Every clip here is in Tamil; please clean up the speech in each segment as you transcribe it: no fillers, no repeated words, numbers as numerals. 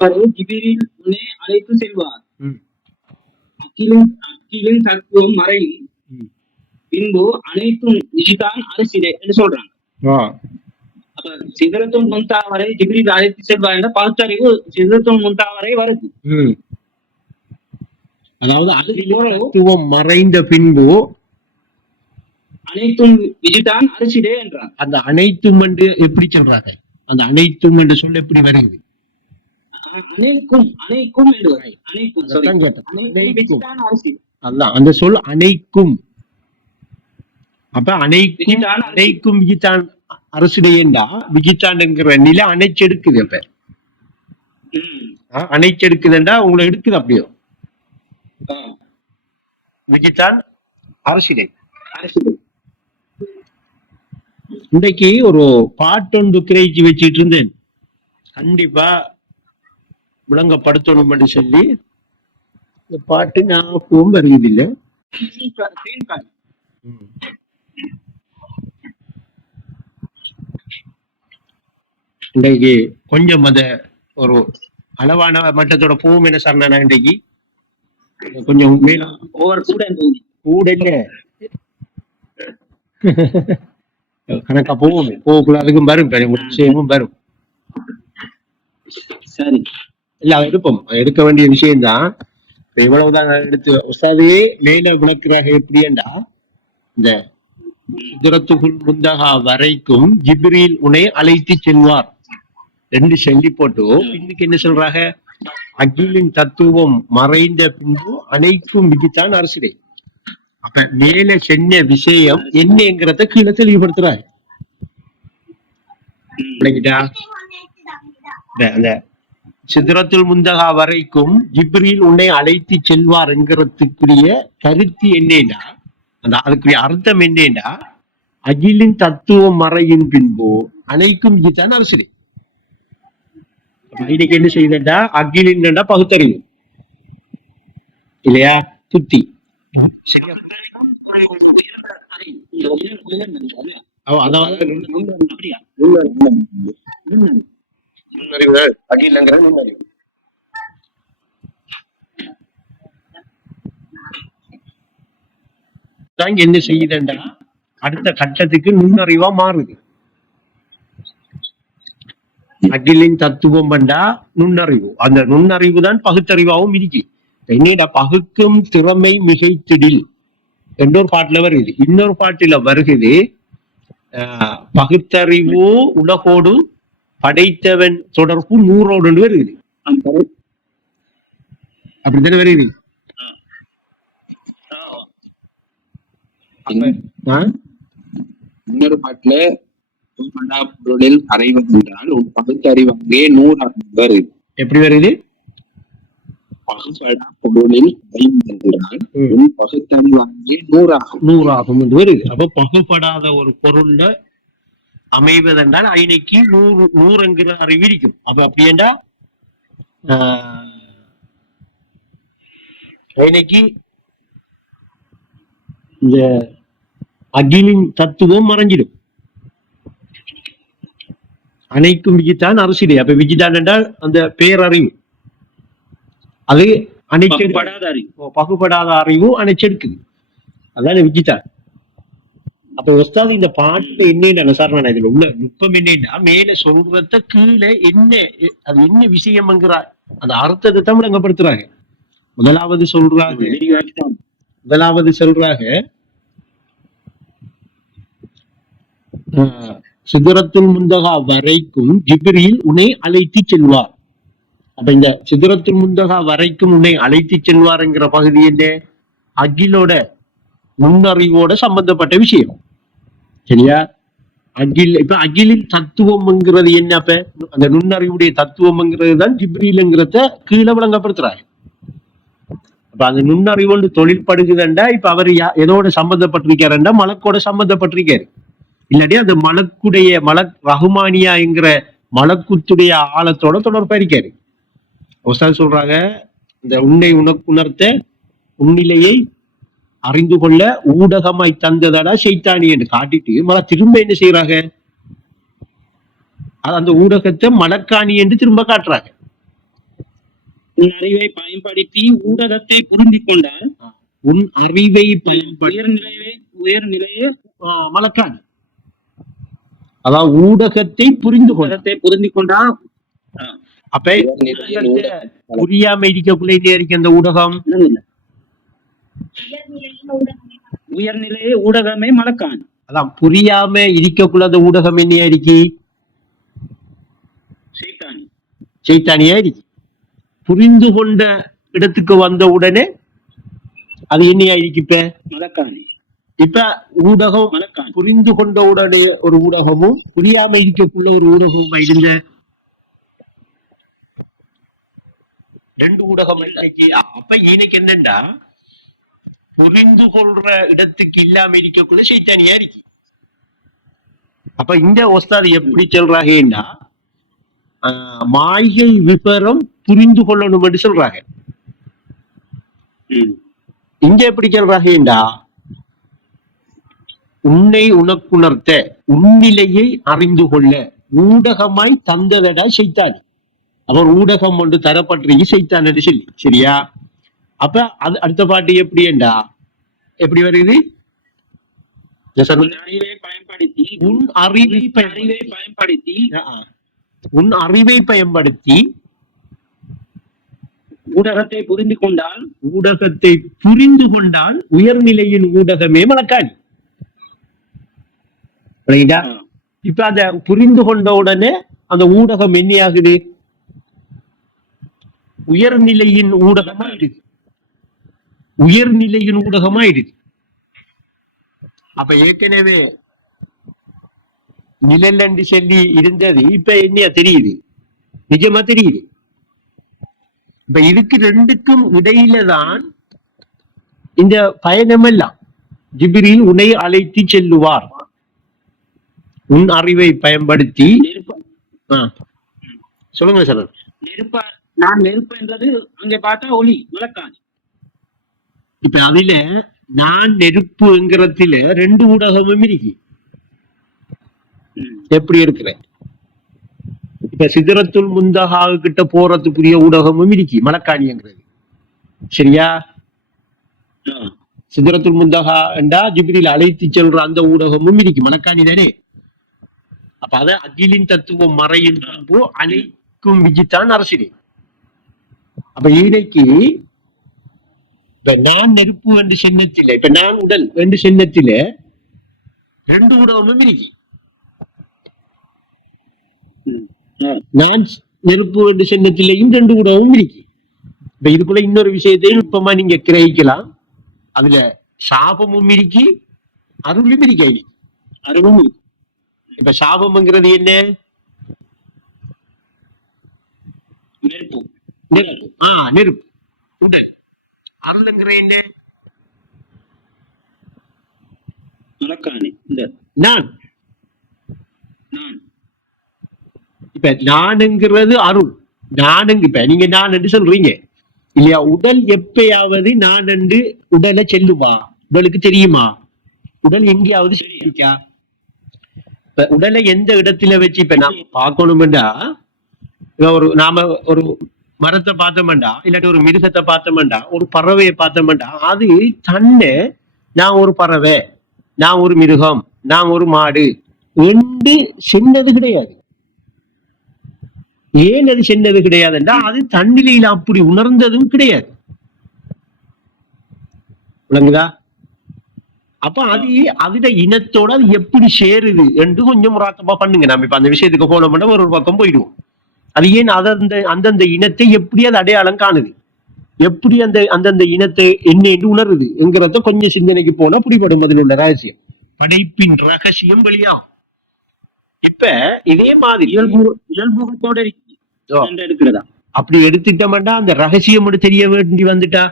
ஜிபிரில் உன்னை அழைத்து செல்வார். அக்கிலும் தத்துவம் மறையும் பின்பு அனைத்தும் நீதான் அரசியலை என்று சொல்றாங்க. அப்ப சிதறத்தும் முந்தா வரை ஜிபிரில் அழைத்து செல்வார் என்ற பகுத்தறிவு சிதறத்தும் முந்தா வரை வருது. அதாவது தத்துவம் மறைந்த பின்பு அனைத்தும் இதுதான் அரசியலே என்றார். அந்த அனைத்தும் என்று எப்படி சொல்றாங்க? அந்த அனைத்தும் என்று சொல்ல எப்படி வருகிறது? அதான் அந்த சொல் அனைக்கும். அப்ப அனைக்கும் விஜித்தான் அரசுடையண்டா விஜித்தான்ங்கிற நிலை அணைச்செடுக்குது. அப்ப அணைச்செடுக்குதுண்டா உங்களை எடுக்குது. அப்படியோ விஜித்தான் அரசிடை. இன்றைக்கு ஒரு பாட்டொன்று கிரைச்சி வச்சுட்டு இருந்தேன். கண்டிப்பா விளங்கப்படுத்தணும் என்று சொல்லி இந்த பாட்டு ஞாபகம் வருவதில்லை. இன்றைக்கு கொஞ்சம் அத ஒரு அளவான மட்டத்தோட போகும் என்ன சார்? நான் இன்றைக்கு கொஞ்சம் மேல கூட இல்ல கணக்கா போகும். போகக்குள்ள அதுக்கும் வரும், விஷயமும் வரும். சரி, இல்ல அதை எடுப்போம். எடுக்க வேண்டிய விஷயம்தான். இவ்வளவுதான் எடுத்து உஸ்தாதே மேல விளக்குறாக. எப்படியண்டா இந்த சிதறத்துல் முந்தஹா வரைக்கும் ஜிப்ரீல் உன்னை அழைத்து செல்வார் என்று சொல்லி போட்டு இன்னைக்கு என்ன சொல்றாங்க? அகிலின் தத்துவம் மறைந்த பின்பு அனைக்கும் விதித்தான் அரசிடை. அப்ப மேல சென்ன விஷயம் என்னங்கிறத கீழே தெளிவுபடுத்துறாங்க. அந்த சிதறத்துல் முந்தஹா வரைக்கும் ஜிப்ரீல் உன்னை அழைத்து செல்வார் என்கிறதுக்குரிய கருத்து என்னன்னா, அந்த அதுக்குரிய அர்த்தம் என்னன்னா, அகிலின் தத்துவம் மறையின் பின்பு அனைக்கும் இதுதான் அரசியல். இன்னைக்கு என்ன செய்தா? அகிலின் பகுத்தறிவு இல்லையா? புத்தி. என்ன செய்யுதுண்டா அடுத்த கட்டத்துக்கு நுண்ணறிவா மாறுது. அகிலின் தத்துவம் பண்டா நுண்ணறிவு. அந்த நுண்ணறிவு தான் பகுத்தறிவாகவும் இருக்கு. என்னடா பகுக்கும் திறமை மிகைத்திடில் இன்னொரு பாட்டுல வருது. இன்னொரு பாட்டுல வருகிறது பகுத்தறிவு உலகோடு படைத்தவன் தொடர்பு 100 வருகிறது. அப்படித்தானே வருகிறது. இன்னொரு பாட்டுல பொருளில் அறைவது என்றால் உன் பகுத்தறிவு அங்கே 100 வருது. எப்படி வருது? பகுபடா பொருளில் என்றால் உன் பகுத்தறிவு அங்கே 100 ஆகும் என்று வருது. அப்ப பகுபடாத ஒரு பொருள்ல அமைவதென்றால் ஐநைக்கு 100 என்கிற அறிவு இருக்கும். அப்ப அப்படி என்றா ஐநைக்கு இந்த அகிலின் தத்துவம் மறைஞ்சிடும். அனைக்கும் விஜித்தான் அரசியலை. அப்ப விஜித்தான் என்றால் அந்த பேரறிவு. அது பகுபடாத அறிவு அணைச்செடுக்குது. அதான் விஜித்தான். அப்ப உஸ்தாது இந்த பாட்டுல என்ன சார்? நான் இதுல உள்ள நுட்பம் என்னன்னா, மேல சொல்றத கீழே என்ன அது என்ன விஷயம்ங்கிறார் அந்த அர்த்தத்தை தான் விளங்கப்படுத்துறாங்க. முதலாவது சொல்றாங்க சிதறத்துல் முந்தஹா வரைக்கும் ஜிப்ரீல் உன்னை அழைத்து செல்வார். அப்ப இந்த சிதறத்துல் முந்தஹா வரைக்கும் உன்னை அழைத்து செல்வார்ங்கிற பகுதி என்ன? அகிலோட நுண்ணறிவோட சம்பந்தப்பட்ட விஷயம். சரியா? இப்ப அகிலின் தத்துவம்ங்கிறது என்ன? அப்ப அந்த நுண்ணறிவுடைய தத்துவம்ங்கிறது தான் ஜிப்ரீல்ங்கிறத கீழே விளங்கப்படுத்துறாங்க. அப்ப அந்த நுண்ணறிவு தொழிற்படுகுதுண்டா இப்ப அவர் எதோட சம்பந்தப்பட்டிருக்காருண்டா மலக்கோட சம்பந்தப்பட்டிருக்காரு. இல்லாட்டி அந்த மலக்குடைய ரஹ்மானியா என்கிற மலக்குத்துடைய ஆழத்தோட தொடர்பா இருக்காரு. உஸ்தாத் சொல்றாங்க இந்த உன்னை உணர்த்த உன்னிலையை அறிந்து கொள்ள ஊடகமாய் தந்ததடா ஷைத்தானி என்று காட்டிட்டு திரும்ப என்ன செய்யறாங்க? அந்த ஊடகத்தை மலக்காணி என்று திரும்ப காட்டுறாங்க. உன் அறிவை பயன்படுத்தி ஊடகத்தை புரிந்து கொண்டால் உன் அறிவை பயன்படுத்தி உயர்நிலையே மலக்காணி. அதாவது ஊடகத்தை புரிந்து கொள்ள. ஊடகத்தை புரிந்து கொண்டால் அப்ப புரியாம இருக்கக்குள்ள இருக்கு அந்த ஊடகம். உயர்நிலையே ஊடகமே மலக்காணி. அதான் புரியாம இருக்கக்குள்ள அந்த ஊடகம் என்னையா இருக்கு? சைத்தானியா இருக்கு. புரிந்து கொண்ட இடத்துக்கு வந்த உடனே அது என்னையா இருக்கு? இப்ப மலக்காணி. இப்ப ஊடகம் மலக்காணி. புரிந்து கொண்ட உடனே ஒரு ஊடகமும் புரியாம இருக்கக்குள்ள ஒரு ஊடகமும் இருந்த ரெண்டு ஊடகம் இன்னைக்கு. அப்ப எனக்கு என்னண்டா புரிந்து கொள்ற இடத்துக்கு இல்லாம இருக்கக்குள்ள சைத்தானியா இருக்கு. அப்ப இந்த ஒஸ்தாது எப்படி சொல்றாங்கன்னா மாயை விபரம் புரிந்து கொள்ளணும் என்று சொல்றாங்க. இங்க எப்படி சொல்றாங்கடா உன்னை உனக்குணர்த்த உன்னிலையை அறிந்து கொள்ள ஊடகமாய் தந்ததடா சைத்தானி. அவர் ஊடகம் ஒன்று தரப்பட்டிருக்கு சைத்தான் என்று சொல்லி. சரியா? அப்ப அது அடுத்த பாட்டு எப்படிண்டா எப்படி வருது? உன் அறிவை பயன்படுத்தி ஊடகத்தை புரிந்து கொண்டால் உயர்நிலையின் ஊடகமே மலக்காணி. இப்ப அத புரிந்து கொண்ட உடனே அந்த ஊடகம் என்ன ஆகுது? உயர்நிலையின் ஊடகமாயிடுது. அப்ப ஏற்கனவே நிழல் சொல்லி இருந்தது இப்ப என்ன தெரியுது? நிஜமா தெரியுது. இப்ப இதுக்கு ரெண்டுக்கும் இடையில தான் இந்த பயணம் எல்லாம். ஜிப்ரீல் உன்னை அழைத்து செல்லுவார் உன் அறிவை பயன்படுத்தி. சொல்லுங்க சார். நான் நெருப்பு என்றது அங்கே பார்த்தா ஒளி மலக்காணி. இப்ப அதுல நான் நெருப்புங்கிறதுல ரெண்டு ஊடகமும் இருக்கு. எப்படி இருக்கிறேன்? இப்ப சிதறத்துல் முந்தஹா கிட்ட போறதுக்குரிய ஊடகமும் இருக்கு மலக்காணிங்கிறது. சரியா? சிதறத்துல் முந்தஹா என்றா ஜிப்ரீல் அழைத்து செல்ற அந்த ஊடகமும் இருக்கு மலக்காணி தானே. அப்ப அத அகிலின் தத்துவம் மறையின் அழைக்கும் விஜித்தான் அரசியல். அப்ப இன்னைக்கு இப்ப நான் நெருப்பு என்று சின்னத்தில இப்ப நான் உடல் என்று சின்னத்தில ரெண்டு ஊடகமும் இருக்கு. நான் நெருப்பு என்று சின்னத்திலையும் ரெண்டு ஊடகமும் இருக்கு. இப்ப இதுக்குள்ள இன்னொரு விஷயத்தையும் நுட்பமா நீங்க கிரகிக்கலாம். அதுல சாபமும் இருக்கு அருளும் இருக்கா? அருளும். இப்ப சாபம்ங்கிறது என்ன? நெருப்பு. நெருப்பு உடல். அருளுங்கிற என்ன? மலக்காணி. நான். இப்ப நானுங்கிறது அருள். இப்ப நீங்க நான் என்று சொல்றீங்க இல்லையா? உடல் எப்பயாவது நான் என்று உடலை செல்லுமா? உடலுக்கு தெரியுமா? உடல் எங்கேயாவது செல்லிருக்கா? இப்ப உடலை எந்த இடத்துல வச்சு இப்ப நான் பார்க்கணும்டா, நாம ஒரு மரத்தை பார்த்தோம்டா, இல்லாட்டி ஒரு மிருகத்தை பார்த்தோம்டா, ஒரு பறவையை பார்த்தோம்டா, அது தன்னை நான் ஒரு பறவை, நான் ஒரு மிருகம், நான் ஒரு மாடு என்று சின்னது கிடையாது. ஏன் அது சின்னது கிடையாதுன்னா அது தன்னிலையில அப்படி உணர்ந்ததும் கிடையாது. விளங்குதா? அப்ப அது அதுட இனத்தோட அது எப்படி சேருது என்று கொஞ்சம் முராத்தமா பண்ணுங்க. நம்ம இப்ப அந்த விஷயத்துக்கு போனோம்னா ஒரு பக்கம் போயிடுவோம். அது ஏன் அந்தந்த இனத்தை எப்படி அது அடையாளம் காணுது, எப்படி அந்தந்த இனத்தை என்ன என்று உணருது என்கிறத கொஞ்சம் சிந்தனைக்கு போனா பிடிபடும். அதில் உள்ள ரகசியம், படைப்பின் ரகசியம் வெளியாகும். இப்ப இதே மாதிரி இயல்புகளோட எடுக்கிறதா? அப்படி எடுத்துட்டோம்டா அந்த ரகசியம் தெரிய வேண்டி வந்துட்டா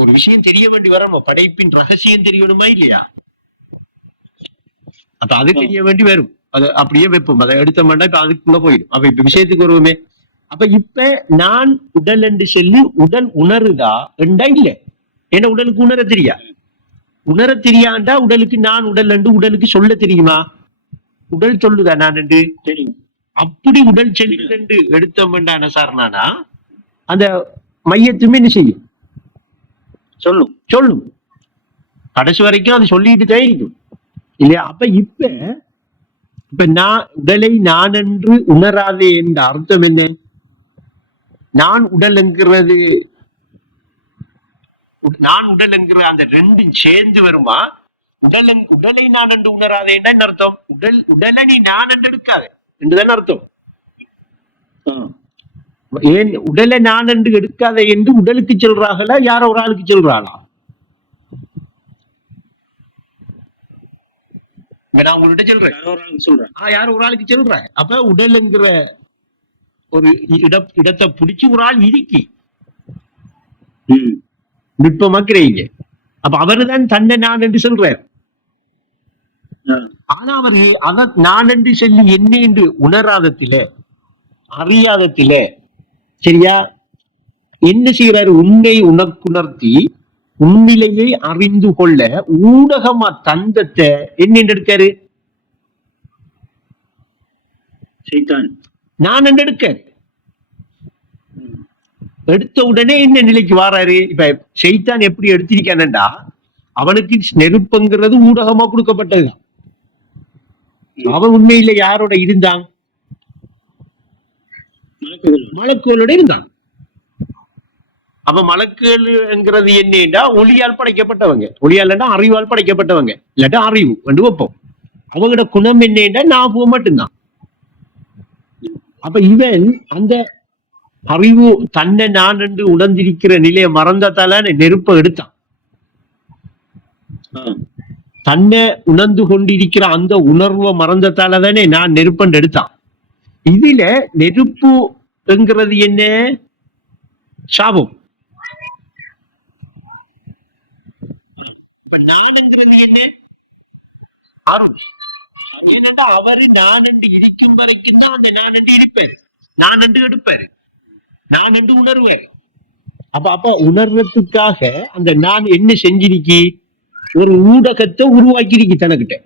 ஒரு விஷயம் தெரிய வேண்டி வரணும். படைப்பின் ரகசியம் தெரியணுமா இல்லையா? அப்ப அது தெரிய வேண்டி வரும். அது அப்படியே வைப்போம். அதை எடுத்தோம்டா இப்ப அதுக்குள்ள போயிடும். அப்ப இப்ப விஷயத்துக்கு வருவோமே. அப்ப இப்ப நான் உடல் என்று சொல்லி உடல் உணருதா என்றா இல்ல? ஏன்னா உடலுக்கு உணர தெரியா? உணர தெரியாண்டா உடலுக்கு நான் உடல் என்று உடலுக்கு சொல்ல தெரியுமா? உடல் சொல்லுதா நான் என்று? தெரியும். அப்படி உடல் செல்லிரண்டு எடுத்தோம் வேண்டான சார்னானா அந்த மையத்துமே என்ன செய்யும்? சொல்லும். கடைசி வரைக்கும் அது சொல்லிட்டு தான் இருக்கும் இல்லையா? அப்ப இப்ப நான் உடலை நான் என்று உணராதே என்ற அர்த்தம் என்ன? நான் உடல் என்கிறது அந்த ரெண்டும் சேர்ந்து வருமா? உடலை நான் என்று உணராதே என்ன அர்த்தம்? உடலை நீ நான் என்று எடுக்காது என்றுதான் அர்த்தம். ஏன் உடலை நான் என்று எடுக்காதே என்று உடலுக்கு சொல்றாங்களா, யாரோ ஒரு ஆளுக்கு சொல்றாளா? நான் உங்கள்கிட்ட சொல்றேன், யாரோ ஒரு ஆளுக்கு சொல்றேன். அப்ப உடல்ங்கிற ஒரு இடத்தை பிடிச்சு ஒரு ஆள் இருக்கி நுட்பமாக்குறீங்க. அப்ப அவருதான் தன்னை நான் என்று சொல்றார். ஆனா அவரு அத நான் என்று சொல்லி என்ன என்று உணராதத்தில அறியாதத்தில சரியா என்ன செய்யறாரு? உன்னை உனக்குணர்த்தி உண்மையிலேயே அறிந்து கொள்ள ஊடகமா தந்தத்தை என்ன எடுக்காரு? நான் என்று எடுக்காரு. எடுத்த உடனே என்ன நிலைக்கு வாராரு? இப்ப ஷைத்தான் எப்படி எடுத்திருக்கானண்டா, அவனுக்கு நெருப்புங்கிறது ஊடகமா கொடுக்கப்பட்டதுதான். அவன் உண்மையில யாரோட இருந்தான்? மலக்குகளோட இருந்தான். அப்ப மலக்குகள்ங்கிறது என்னன்னா ஒளியால் படைக்கப்பட்டவங்க. ஒளியால் அறிவால் படைக்கப்பட்டவங்க, இல்லாட்டா அறிவு என்று வைப்போம். அவங்களோட குணம் என்னன்னா ஞாபகம் மட்டும்தான். அப்ப இவன் அந்த அறிவு தன்னை நான் என்று உணர்ந்திருக்கிற நிலையை மறந்ததால நெருப்பை எடுத்தான். தன்னை உணர்ந்து கொண்டிருக்கிற அந்த உணர்வை மறந்ததால தானே நான் நெருப்பண்டு எடுத்தான். இதுல நெருப்புங்கிறது என்ன? சாபம். இப்ப நான்ங்கிறது என்ன? அருள். ஏனென்றா அவரு நான் என்று இருக்கும் வரைக்கும் தான் அந்த நான் என்று இருப்பாரு, நான் என்று எடுப்பாரு, நான் என்று உணர்வாரு. அப்ப உணர்றதுக்காக அந்த நான் என்ன செஞ்சிருக்கி? ஒரு ஊடகத்தை உருவாக்கிருக்கு தனக்கிட்ட.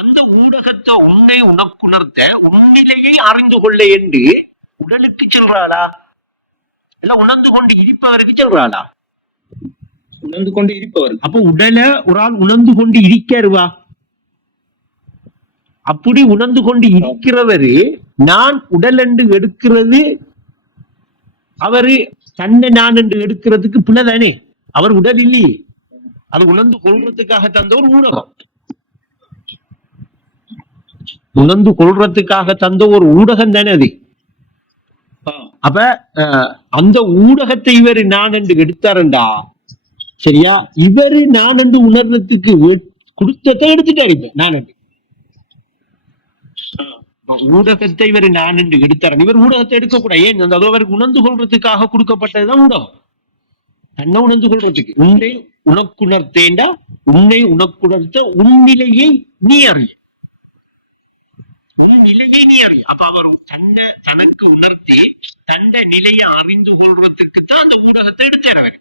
அந்த ஊடகத்தை உன்னை உனக்குணர்த்த உண்மையிலேயே அறிந்து கொள்ள என்று உடலுக்கு சொல்றாளா, இல்ல உணர்ந்து கொண்டு இருப்பவருக்கு சொல்றாளா? உணர்ந்து கொண்டு இருப்பவர். அப்ப உடலை ஒரு ஆள் உணர்ந்து கொண்டு இருக்காருவா? அப்படி உணர்ந்து கொண்டு இருக்கிறவரு நான் உடல் என்று எடுக்கிறது அவரு தன்னை நான் என்று எடுக்கிறதுக்கு பிள்ளைதானே. அவர் உடல் இல்லையே, அது உணர்ந்து கொள்றதுக்காக தந்த ஒரு ஊடகம். உணர்ந்து கொள்றதுக்காக தந்த ஒரு ஊடகம் தானே அது. அப்ப அந்த ஊடகத்தை இவரு நான் என்று எடுத்தாருண்டா சரியா, இவரு நான் என்று உணர்றதுக்கு கொடுத்ததை எடுத்துட்டாரு. இப்ப நான் என்று ஊடகத்தை இவர் நான் என்று எடுத்தார். இவர் ஊடகத்தை எடுக்கக்கூடாது. ஏன்? அந்த அவருக்கு உணர்ந்து கொள்றதுக்காக கொடுக்கப்பட்டதுதான் ஊடகம். தன்னை உணர்ந்து கொள்றதுக்கு உன்னை உனக்குணர்த்தேண்டா உன்னை உனக்குணர்த்த உன்னிலையை நீ அறிய, உன் நிலையை நீ அறிய. அப்ப அவர் தன்னை தனக்கு உணர்த்தி தன்னை நிலையை அறிந்து கொள்றதுக்கு தான் அந்த ஊடகத்தை எடுத்தார். அவர்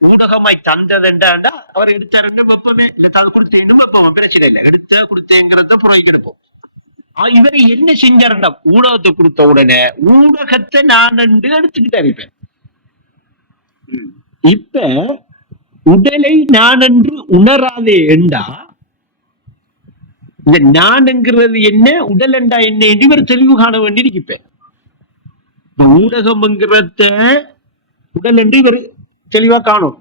ஊடகமாய் தந்ததுண்டாண்டா அவர் எடுத்தாருன்னு வெப்பமே இல்ல, தான் கொடுத்தேன்னு வெப்பமா பிரச்சனை இல்லை. எடுத்த கொடுத்தேங்கிறத புறவை கிடப்போம். இவரை என்ன செஞ்சாருண்டா, ஊடகத்தை கொடுத்த உடனே ஊடகத்தை நான் என்று எடுத்துக்கிட்டாரு. இப்ப உடலை நான் என்று உணராதே என்றா இந்த நான்ங்கிறது என்ன, உடல் என்றா என்ன என்று இவர் தெளிவு காண வேண்டியிருக்கு. இப்ப ஊடகம்ங்கிறத உடல் என்று இவர் தெளிவா காணும்.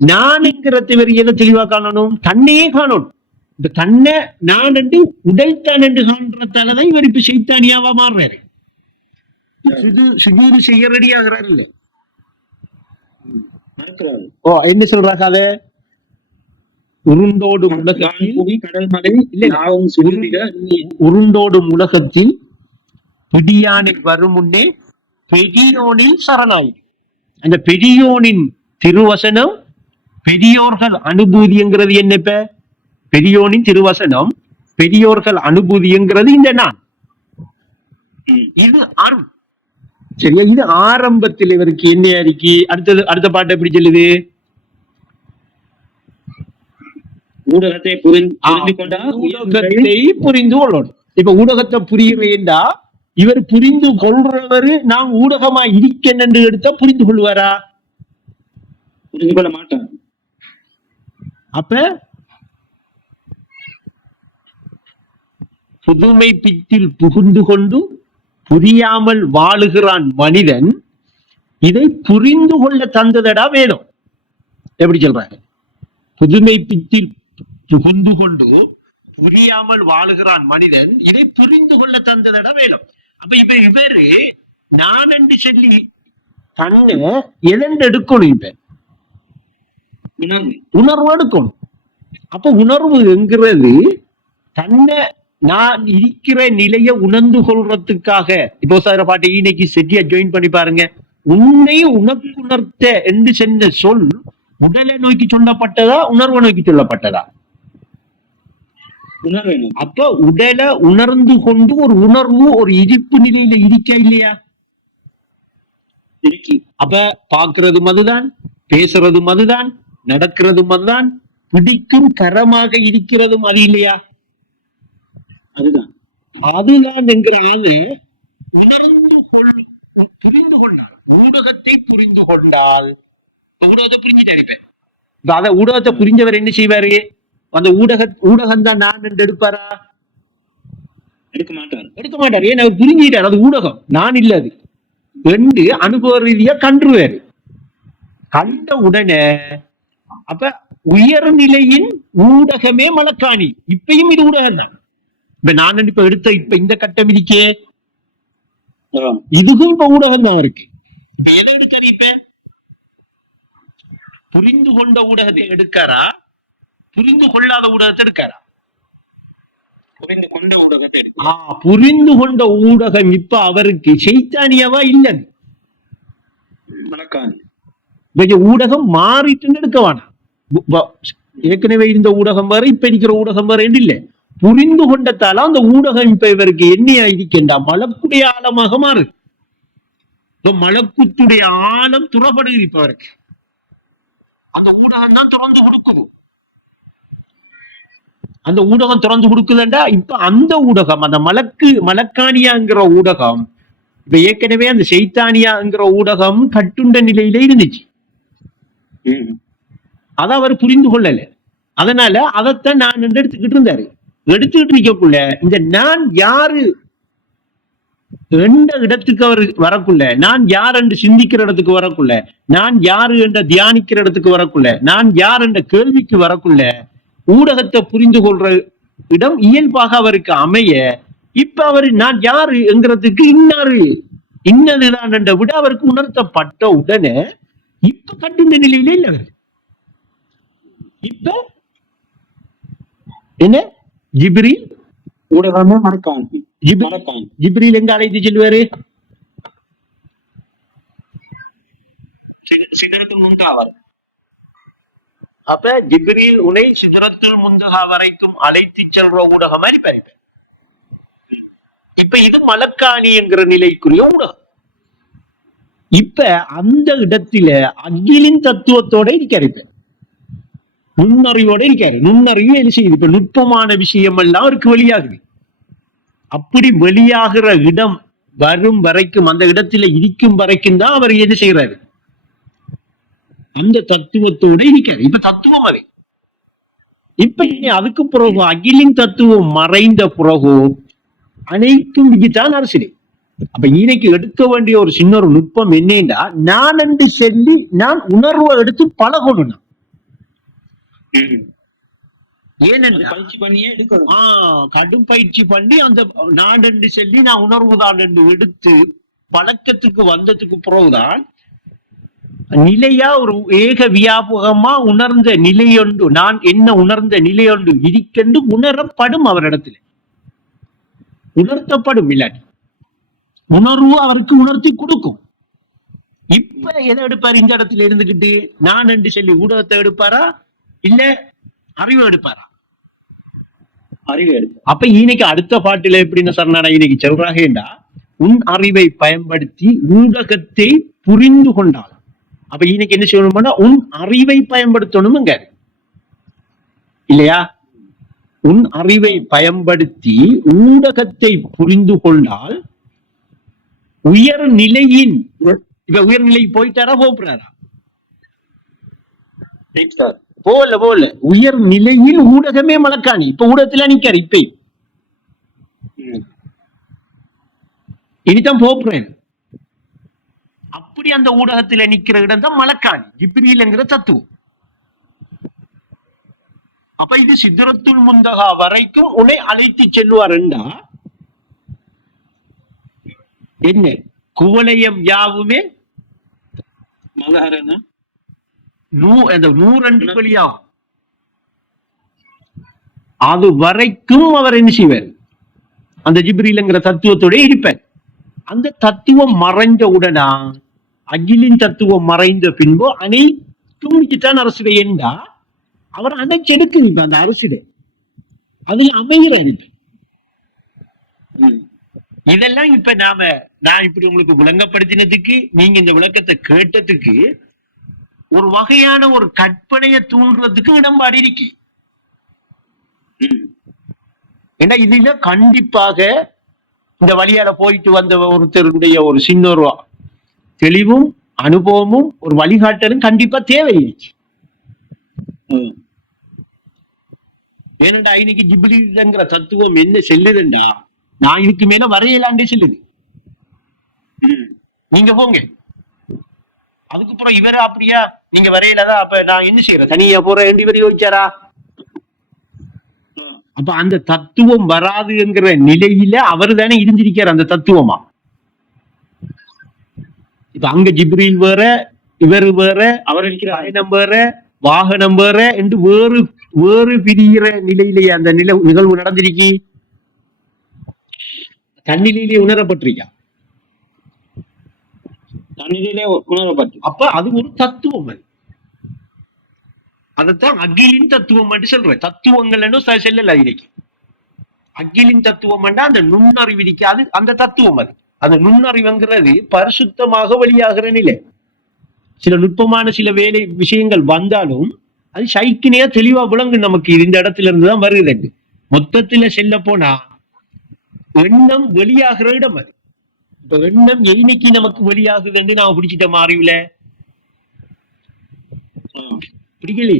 நான்ங்கிறத இவர் எதை தெளிவா காணணும்? தன்னையே காணணும். இந்த தன்னை நான் என்று உடல் தான் என்று காண்றதாலதான் இவர் இப்ப சைத்தானியாவா மாறுறாரு. சுஜூது செய்ய ரெடி ஆகிறாரு. இல்லை என்ன சொல்றாங்க? அத உருண்டோடும் உருண்டோடும் உலகத்தில் பிடியானை வரும் முன்னே பெரியோனில் சரணாயிரு. அந்த பெரியோனின் திருவசனம் பெரியோர்கள் அனுபூதிங்கிறது என்ன? இப்ப பெரியோனின் திருவசனம் பெரியோர்கள் அனுபூதிங்கிறது இந்த நான். இது அருள் சரியா. இது ஆரம்பத்தில் இவருக்கு என்ன அறிக்கை? அடுத்த பாட்டு எப்படி சொல்லுது? ஊடகத்தை புரிந்து கொண்டா ஊடகத்தை புரிந்து கொள்ளணும். இப்ப ஊடகத்தை புரியுறேன்டா இவர் புரிந்து கொள்றவரு நான் ஊடகமா இருக்கேன் என்று எடுத்தா புரிந்து கொள்வாரா? புரிந்து கொள்ள மாட்டார். அப்ப புதுமை பித்தில் புகுந்து கொண்டு புரியாமல் வாழுகிறான் மனிதன், இதை புரிந்து கொள்ள தந்ததடா வேணும். எப்படி சொல்றாங்க? புதுமை பித்தில் புகுந்து கொண்டு புரியாமல் வாழுகிறான் மனிதன், இதை புரிந்து கொள்ள தந்ததடா வேணும். அப்ப இப்ப இவரு நான் என்று சொல்லி தன்னை எதென்று எடுக்கணும்? இப்ப உணர்வு எடுக்கணும். அப்ப உணர்வு என்கிறது தன்னை நான் இருக்கிற நிலையை உணர்ந்து கொள்றதுக்காக. இப்போ சார் பாட்டு இன்னைக்கு செட்டியா ஜாயின் பண்ணி பாருங்க. உன்னை உணர்த்த என்று சென்ற சொல் உடலை நோக்கி சொல்லப்பட்டதா உணர்வை நோக்கி சொல்லப்பட்டதா? அப்ப உடலை உணர்ந்து கொண்டு ஒரு உணர்வு ஒரு இருப்பு நிலையில இருக்க இல்லையா? அப்ப பாக்குறதும் அதுதான், பேசுறதும் அதுதான், நடக்கிறதும் அதுதான், பிடிக்கும் கரமாக இருக்கிறதும் அது இல்லையா? அதுதான் அதுதான் என்கிற ஆளு உணர்ந்து புரிந்து கொண்டால், ஊடகத்தை புரிந்து கொண்டால் ஊடகத்தை புரிஞ்சுட்டு இருப்பேன். அத ஊடகத்தை புரிஞ்சவர் என்ன செய்வாரு? அந்த ஊடகம் தான் நான் என்று எடுப்பாரா? எடுக்க மாட்டார். ஏன்? அவர் புரிஞ்சுட்டார் அது ஊடகம், நான் இல்ல அது என்று அனுபவ ரீதியா கண்டுருவாரு. கண்ட உடனே அப்ப உயர்நிலையின் ஊடகமே மலக்காணி. இப்பயும் இது ஊடகம் தான். இப்ப நான் இப்ப எடுத்த இப்ப இந்த கட்டம் இருக்கே, இதுக்கும் இப்ப ஊடகம் தான் இருக்கு. இப்ப எதை எடுக்காரு? இப்ப புரிந்து கொண்ட ஊடகத்தை எடுக்காரா, புரிந்து கொள்ளாத ஊடகத்தை எடுக்காரா? புரிந்து கொண்ட ஊடகத்தை எடுக்க. புரிந்து கொண்ட ஊடகம் இப்ப அவருக்கு சைத்தானியவா இல்லது, ஊடகம் மாறிட்டு எடுக்க வேணாம். ஏற்கனவே இருந்த ஊடகம் வேற, இப்ப இருக்கிற ஊடகம் வேற இல்லை. புரிந்து கொண்டதால அந்த ஊடகம் இப்ப இவருக்கு என்ன இருக்கின்றா மலக்குடைய ஆழமாக மாறு. மலக்குத்துடைய ஆழம் துறப்படுது இப்ப அவருக்கு. அந்த ஊடகம் தான் திறந்து கொடுக்குது. அந்த ஊடகம் திறந்து கொடுக்குதுண்டா இப்ப அந்த ஊடகம், அந்த மலக்கானியாங்கிற ஊடகம் இப்ப ஏற்கனவே அந்த சைத்தானியாங்கிற ஊடகம் கட்டுண்ட நிலையில இருந்துச்சு. அத அவர் புரிந்து கொள்ளல. அதனால அதைத்தான் நான் எடுத்துக்கிட்டு இருந்தாரு. எடுத்துக்கிட்டு இருக்கக்குள்ள இந்த நான் யாரு எந்த இடத்துக்கு அவர் வரக்குள்ள, நான் யார் என்று சிந்திக்கிற இடத்துக்கு வரக்குள்ள, நான் யாரு என்ற தியானிக்கிற இடத்துக்கு வரக்குள்ள, நான் யார் என்ற கேள்விக்கு வரக்குள்ள ஊடகத்தை புரிந்து கொள்ற இடம் இயல்பாக அவருக்கு அமைய, இப்ப அவர் நான் யாரு என்கிறதுக்கு இன்னதுதான் என்ற விட அவருக்கு உணர்த்தப்பட்ட உடனே இப்ப கட்டுண்ட நிலையில இல்ல அவர். இப்ப என்ன ஜிப்ரீல் ஊடகமே மறக்கான். ஜிப்ரீல் எங்க அழைத்து செல்வாரு? சிதறத்துல் முன்தஹா. அப்ப ஜிப்ரீல் உன்னை சிதறத்துல் முன்தஹா வரைக்கும் அழைத்து செல்ற ஊடகமா இருப்பாரு. இப்ப இது மலக்காணி என்கிற நிலைக்குரிய ஊடகம். இப்ப அந்த இடத்துல அகிலின் தத்துவத்தோட இருக்காரு. இப்ப நுண்ணறிவோட இருக்காரு. நுண்ணறிவு என்ன செய்யுது? இப்ப நுட்பமான விஷயம் எல்லாம் அவருக்கு வெளியாகுது. அப்படி வெளியாகிற இடம் வரும் வரைக்கும், அந்த இடத்துல இருக்கும் வரைக்கும் தான் அவர் என்ன செய்யறாரு? அந்த தத்துவத்தோட இருக்காரு. இப்ப தத்துவம் அது. இப்ப அதுக்கு பிறகு அகிலின் தத்துவம் மறைந்த பிறகு அனைத்தும் விகிதான் அரசியல். அப்ப இன்னைக்கு எடுக்க வேண்டிய ஒரு சின்ன ஒரு நுட்பம் என்னன்னா, நான் என்று சொல்லி நான் உணர்வை எடுத்து பழகணும். கடும் பயிற்சி பண்ணி அந்த நான் என்று சொல்லி நான் உணர்வுதான் என்று எடுத்து பழக்கத்துக்கு வந்ததுக்கு பிறகுதான் நிலையா ஒரு ஏக வியாபகமா உணர்ந்த நிலையொன்று, நான் என்ன உணர்ந்த நிலையொன்று இருக்கென்று உணரப்படும். அவரிடத்துல உணர்த்தப்படும். இல்லாட்டி உணர்வு அவருக்கு உணர்த்தி கொடுக்கும். இப்ப எதை எடுப்பாரு? இந்த இடத்துல இருந்துகிட்டு நான் என்று சொல்லி ஊடகத்தை எடுப்பாரா, இல்ல அறிவு எடுப்பாரா? அறிவு எடுப்பார். அப்ப இன்னைக்கு அடுத்த பாட்டுல எப்படின்னு சொன்னா, இன்னைக்கு சொல்றாங்கடா உன் அறிவை பயன்படுத்தி ஊடகத்தை புரிந்து கொண்டால். அப்ப இன்னைக்கு என்ன செய்யணும்னா உன் அறிவை பயன்படுத்தணும்ங்க. இல்லையா? உன் அறிவை பயன்படுத்தி ஊடகத்தை புரிந்து கொண்டால் உயர்நிலையின் இப்ப உயர்நிலை போயிட்டாரா போறாரா? போல உயர் நிலையில் ஊடகமே மலக்காணி. இப்ப ஊடகத்துல நிக்காரு. இப்ப இனிதான் போறேன். அப்படி அந்த ஊடகத்துல நிக்கிற இடம் தான் மலக்காணி, ஜிப்ரீல்ங்கிற தத்துவம். அப்ப இது சித்ரத்துல் முந்தகா வரைக்கும் உன்னை அழைத்து செல்வாருண்டா என்ன? குவலயம் யாவுமே மகரன அந்த 102 வெளியாகும். அது வரைக்கும் அவர் என்ன செய்வார்? அந்த ஜிப்ரீல்ங்கிற தத்துவத்தோட இருப்பார். அந்த தத்துவம் மறைஞ்ச உடனா, அகிலின் தத்துவம் மறைந்த பின்பு அனைத்தும் அரசுடைய என்றா அவர் அணைச்செடுக்கு இப்ப அந்த அரசுடைய அதில் அமைகிறார். இதெல்லாம் இப்ப நான் இப்படி உங்களுக்கு விளங்கப்படுத்தினதுக்கு, நீங்க இந்த விளக்கத்தை கேட்டதுக்கு ஒரு வகையான ஒரு கற்பனையை தூண்டுறதுக்கு இடம்பாடி இருக்கு. ஏன்னா இதுல கண்டிப்பாக இந்த வழியால போயிட்டு வந்த ஒருத்தருடைய ஒரு சின்ன ஒரு தெளிவும் அனுபவமும் ஒரு வழிகாட்டலும் கண்டிப்பா தேவையில்லை. ஏனண்டா இன்னைக்கு ஜிப்ரீல்ங்கிற தத்துவம் என்ன செல்லுதுண்டா, நான் இதுக்கு மேல வரையலாண்டே செல்லுது. நீங்க போங்க, அதுக்கப்புறம் இவர அப்படியா நீங்க வரையலதான், அப்ப நான் என்ன செய்யறேன், தனியா போறேன் என்று இவர் யோசிச்சாரா? அப்ப அந்த தத்துவம் வராது என்கிற நிலையில அவர் தானே இருந்திருக்கார் அந்த தத்துவமா. இப்ப அங்க ஜிப்ரீல் வேற, இவர் வேற, அவர் இருக்கிற பயணம் வேற, வாகனம் வேற என்று வேறு வேறு பிரிகிற நிலையிலேயே அந்த நிகழ்வு நடந்திருக்கி. தன்னிலையிலே உணரப்பட்டிருக்கா, தன்னிலே உணரப்பட்டு. அப்ப அது ஒரு தத்துவம். அதைத்தான் அகிலின் தத்துவம் என்று சொல்றேன். தத்துவங்கள் செல்லல இன்னைக்கு. அகிலின் தத்துவம் அந்த நுண்ணறிவு இருக்காது, அந்த தத்துவம். அந்த நுண்ணறிவுங்கிறது பரிசுத்தமாக வெளியாகிற நிலை. சில நுட்பமான சில வேலை விஷயங்கள் வந்தாலும் அது சைக்கினையா தெளிவா விளங்கு நமக்கு. இந்த இடத்துல இருந்துதான் வருகிறது. மொத்தத்துல செல்ல போனா எண்ணம் வெளியாகிற இடம் அது. இப்ப எண்ணம் என்னைக்கு நமக்கு வெளியாகுதுன்னு நாம பிடிச்சிட்ட மாறிவில பிடிக்கலே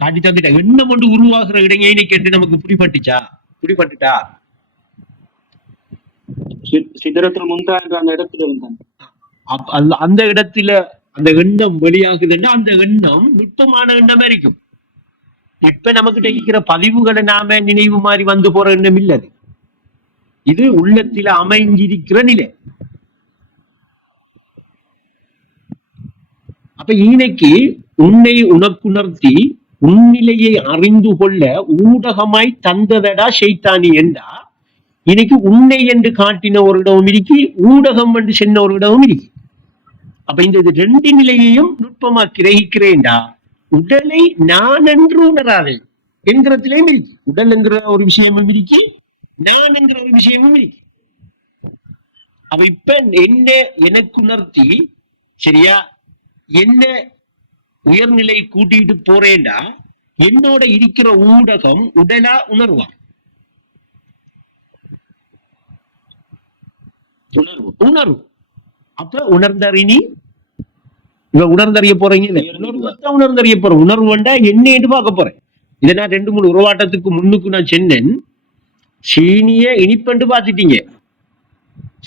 காட்டி தந்துட்ட. எண்ணம் ஒன்று உருவாகிற இடம் இன்னைக்கு என்று நமக்கு புடிபட்டுட்டா சிதறத்தில் முன்தாக அந்த இடத்துல இருந்தாங்க. அந்த இடத்துல அந்த எண்ணம் வெளியாகுதுன்னா அந்த எண்ணம் நுட்பமான எண்ணமே இருக்கும். இப்ப நமக்கு இருக்கிற பதிவுகளை நாம நினைவு மாதிரி வந்து போற எண்ணம் இல்லது. இது உள்ளத்தில அமைஞ்சிருக்கிற நிலை. அப்ப இன்னைக்கு உன்னை உனக்குணர்த்தி உன்னிலையை அறிந்து கொள்ள ஊடகமாய் தந்ததடா ஷைத்தானி என்றா, இன்னைக்கு உன்னை என்று காட்டின ஒரு இடமும் இருக்கு, ஊடகம் என்று சென்ன ஒரு இடமும் இருக்கு. அப்ப இந்த ரெண்டு நிலையையும் நுட்பமா கிரகிக்கிறேன்டா, உடலை நான் என்று உணராதே என்கிறதுலயும் இருக்கு. உடல் என்கிற ஒரு விஷயமும் இருக்கு, நான் என்கிற ஒரு விஷயமும் இருக்கு. அப்ப இப்ப என்ன எனக்கு உணர்த்தி சரியா, என்ன உயர்நிலை கூட்டிட்டு போறேன்டா, என்னோட இருக்கிற ஊடகம் உடலா உணர்வான். உணர்வு அப்ப உணர்ந்தறினி இவ உணர்ந்தறிய போறீங்க. உணர்ந்தறிய போற உணர்வு வேண்டா என்னன்னு பார்க்க போறேன். இதை நான் 2-3 உருவாட்டத்துக்கு முன்னுக்கு நான் சொன்னேன். சீனிய இனிப்பண்டு பார்த்துட்டீங்க,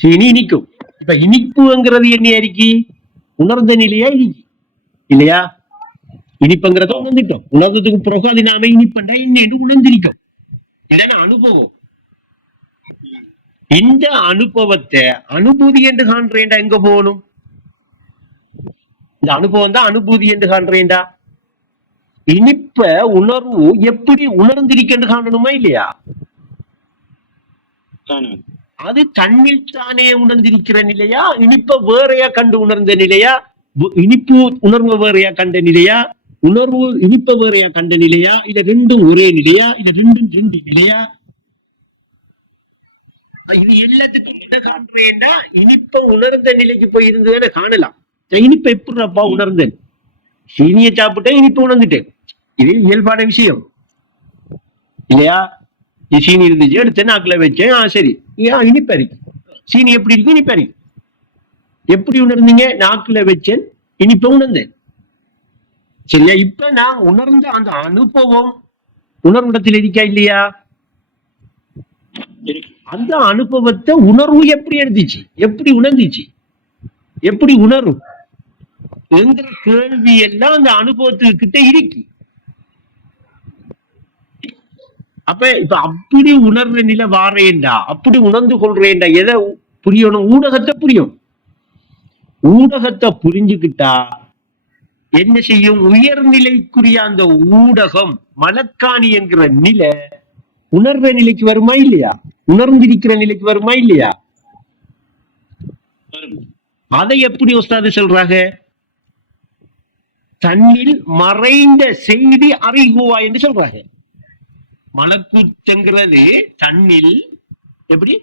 சீனி இனிக்கும். இப்ப இனிப்புங்கிறது என்ன அறிக்கை? உணர்ந்த நிலையா இருக்கு இல்லையா? இனிப்புங்கிறத உணர்ந்துட்டோம். உணர்ந்ததுக்கு பிறகு அது நாம இனிப்பண்டா என்னன்னு உணர்ந்திருக்கோம். இதான அனுபவம். இந்த அனுபவத்தை அனுபூதி என்று காண்றேன்டா எங்க போகணும்? இந்த அனுபவம் தான் அனுபூதி என்று காண்றேன்டா. இனிப்ப உணர்வு எப்படி உணர்ந்திருக்கென்று காணணுமா இல்லையா? அது தன்னில் தானே உணர்ந்திருக்கிற நிலையா, இனிப்ப வேறையா கண்டு உணர்ந்த நிலையா, இனிப்பு உணர்வு வேறையா கண்ட நிலையா, உணர்வு இனிப்ப வேறையா கண்ட நிலையா, இல்ல ரெண்டும் ஒரே நிலையா, இல்ல ரெண்டும் 2 நிலையா? இது எல்லாத்துக்கும் என்ன காண்றேன்னா, இனிப்ப உணர்ந்த நிலைக்கு போய் இருந்ததுன்னு காணலாம். இனிப்ப எப்படிப்பா உணர்ந்தேன்? சீனியை சாப்பிட்டேன், இனிப்பு உணர்ந்துட்டேன். இது இயல்பான விஷயம். இல்லையா? சீனி இருந்துச்சு, எடுத்து நாக்குல வச்சேன், சரி இனிப்பா இருக்கு. சீனி எப்படி இருக்கு? இனிப்பா இருக்கு. எப்படி உணர்ந்தீங்க? நாக்குல வச்சேன், இனிப்ப உணர்ந்தேன். சரியா? இப்ப நான் உணர்ந்த அந்த அனுபவம் உணர்விடத்தில் இருக்கா இல்லையா? அந்த அனுபவத்தை உணர்வு எப்படி எடுத்துச்சு, எப்படி உணர்ந்துச்சு, எப்படி உணரும் என்கிற கேள்வி எல்லாம் அந்த அனுபவத்துக்கு கிட்ட இருக்கு. அப்ப இப்ப அப்படி உணர்ற நிலை வாரேண்டா, அப்படி உணர்ந்து கொள்றேன்டா, எதை புரியணும்? ஊடகத்தை புரியும். ஊடகத்தை புரிஞ்சுக்கிட்டா என்ன செய்யும்? உயர்நிலைக்குரிய அந்த ஊடகம் மலக்காணி என்கிற நிலை உணர்ற நிலைக்கு வருமா இல்லையா? உணர்ந்திருக்கிற நிலைக்கு வருமா இல்லையா? அதை எப்படி உஸ்தாது சொல்றாங்க? தன்னில் மறைந்த செய்தி அறிகுவா என்று சொல்றாங்க. மலக்கூத்துங்கிறது தன்னில் எப்படி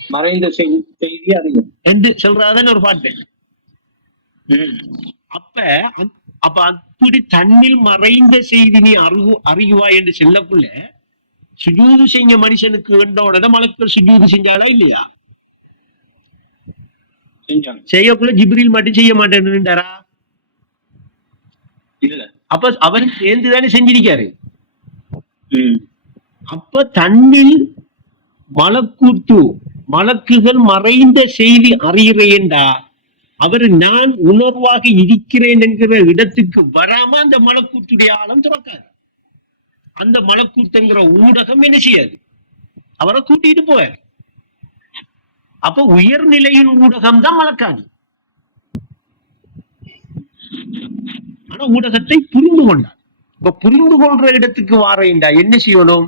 மறைந்த செய்தி அறியும் என்று சொல்றாதான் ஒரு பாட்டு. அப்ப அப்ப அப்படி தன்னில் மறைந்த செய்தி நீ அறிகுவா என்று சொல்லக்குள்ள சுஜூது செஞ்ச மனுஷனுக்கு வேண்ட உடனே மலக்கள் சுஜூது செஞ்சாலா இல்லையா? செய்யக்குள்ள ஜிப்ரீல் மட்டும் செய்ய மாட்டேன்னுட்டாரா? இல்ல. அப்ப அவர் சேர்ந்துதானே செஞ்சிருக்காரு. அப்ப தன்னில் மலக்கூத்து மலக்குகள் மறைந்த செய்தி அறிகிறேன்டா, அவர் நான் உணர்வாக இருக்கிறேன் என்கிற இடத்துக்கு வராம அந்த மலக்கூத்துடைய ஆழம் துறக்காது. அந்த மலக்கூத்துங்கிற ஊடகம் என்ன செய்யாது, அவரை கூட்டிட்டு போவார். அப்ப உயர்நிலையின் ஊடகம் தான் மலக்காணி. ஆனா ஊடகத்தை புரிந்து கொண்டார். இப்ப புரிந்து கொள்ற இடத்துக்கு வாரேண்டா என்ன செய்யணும்?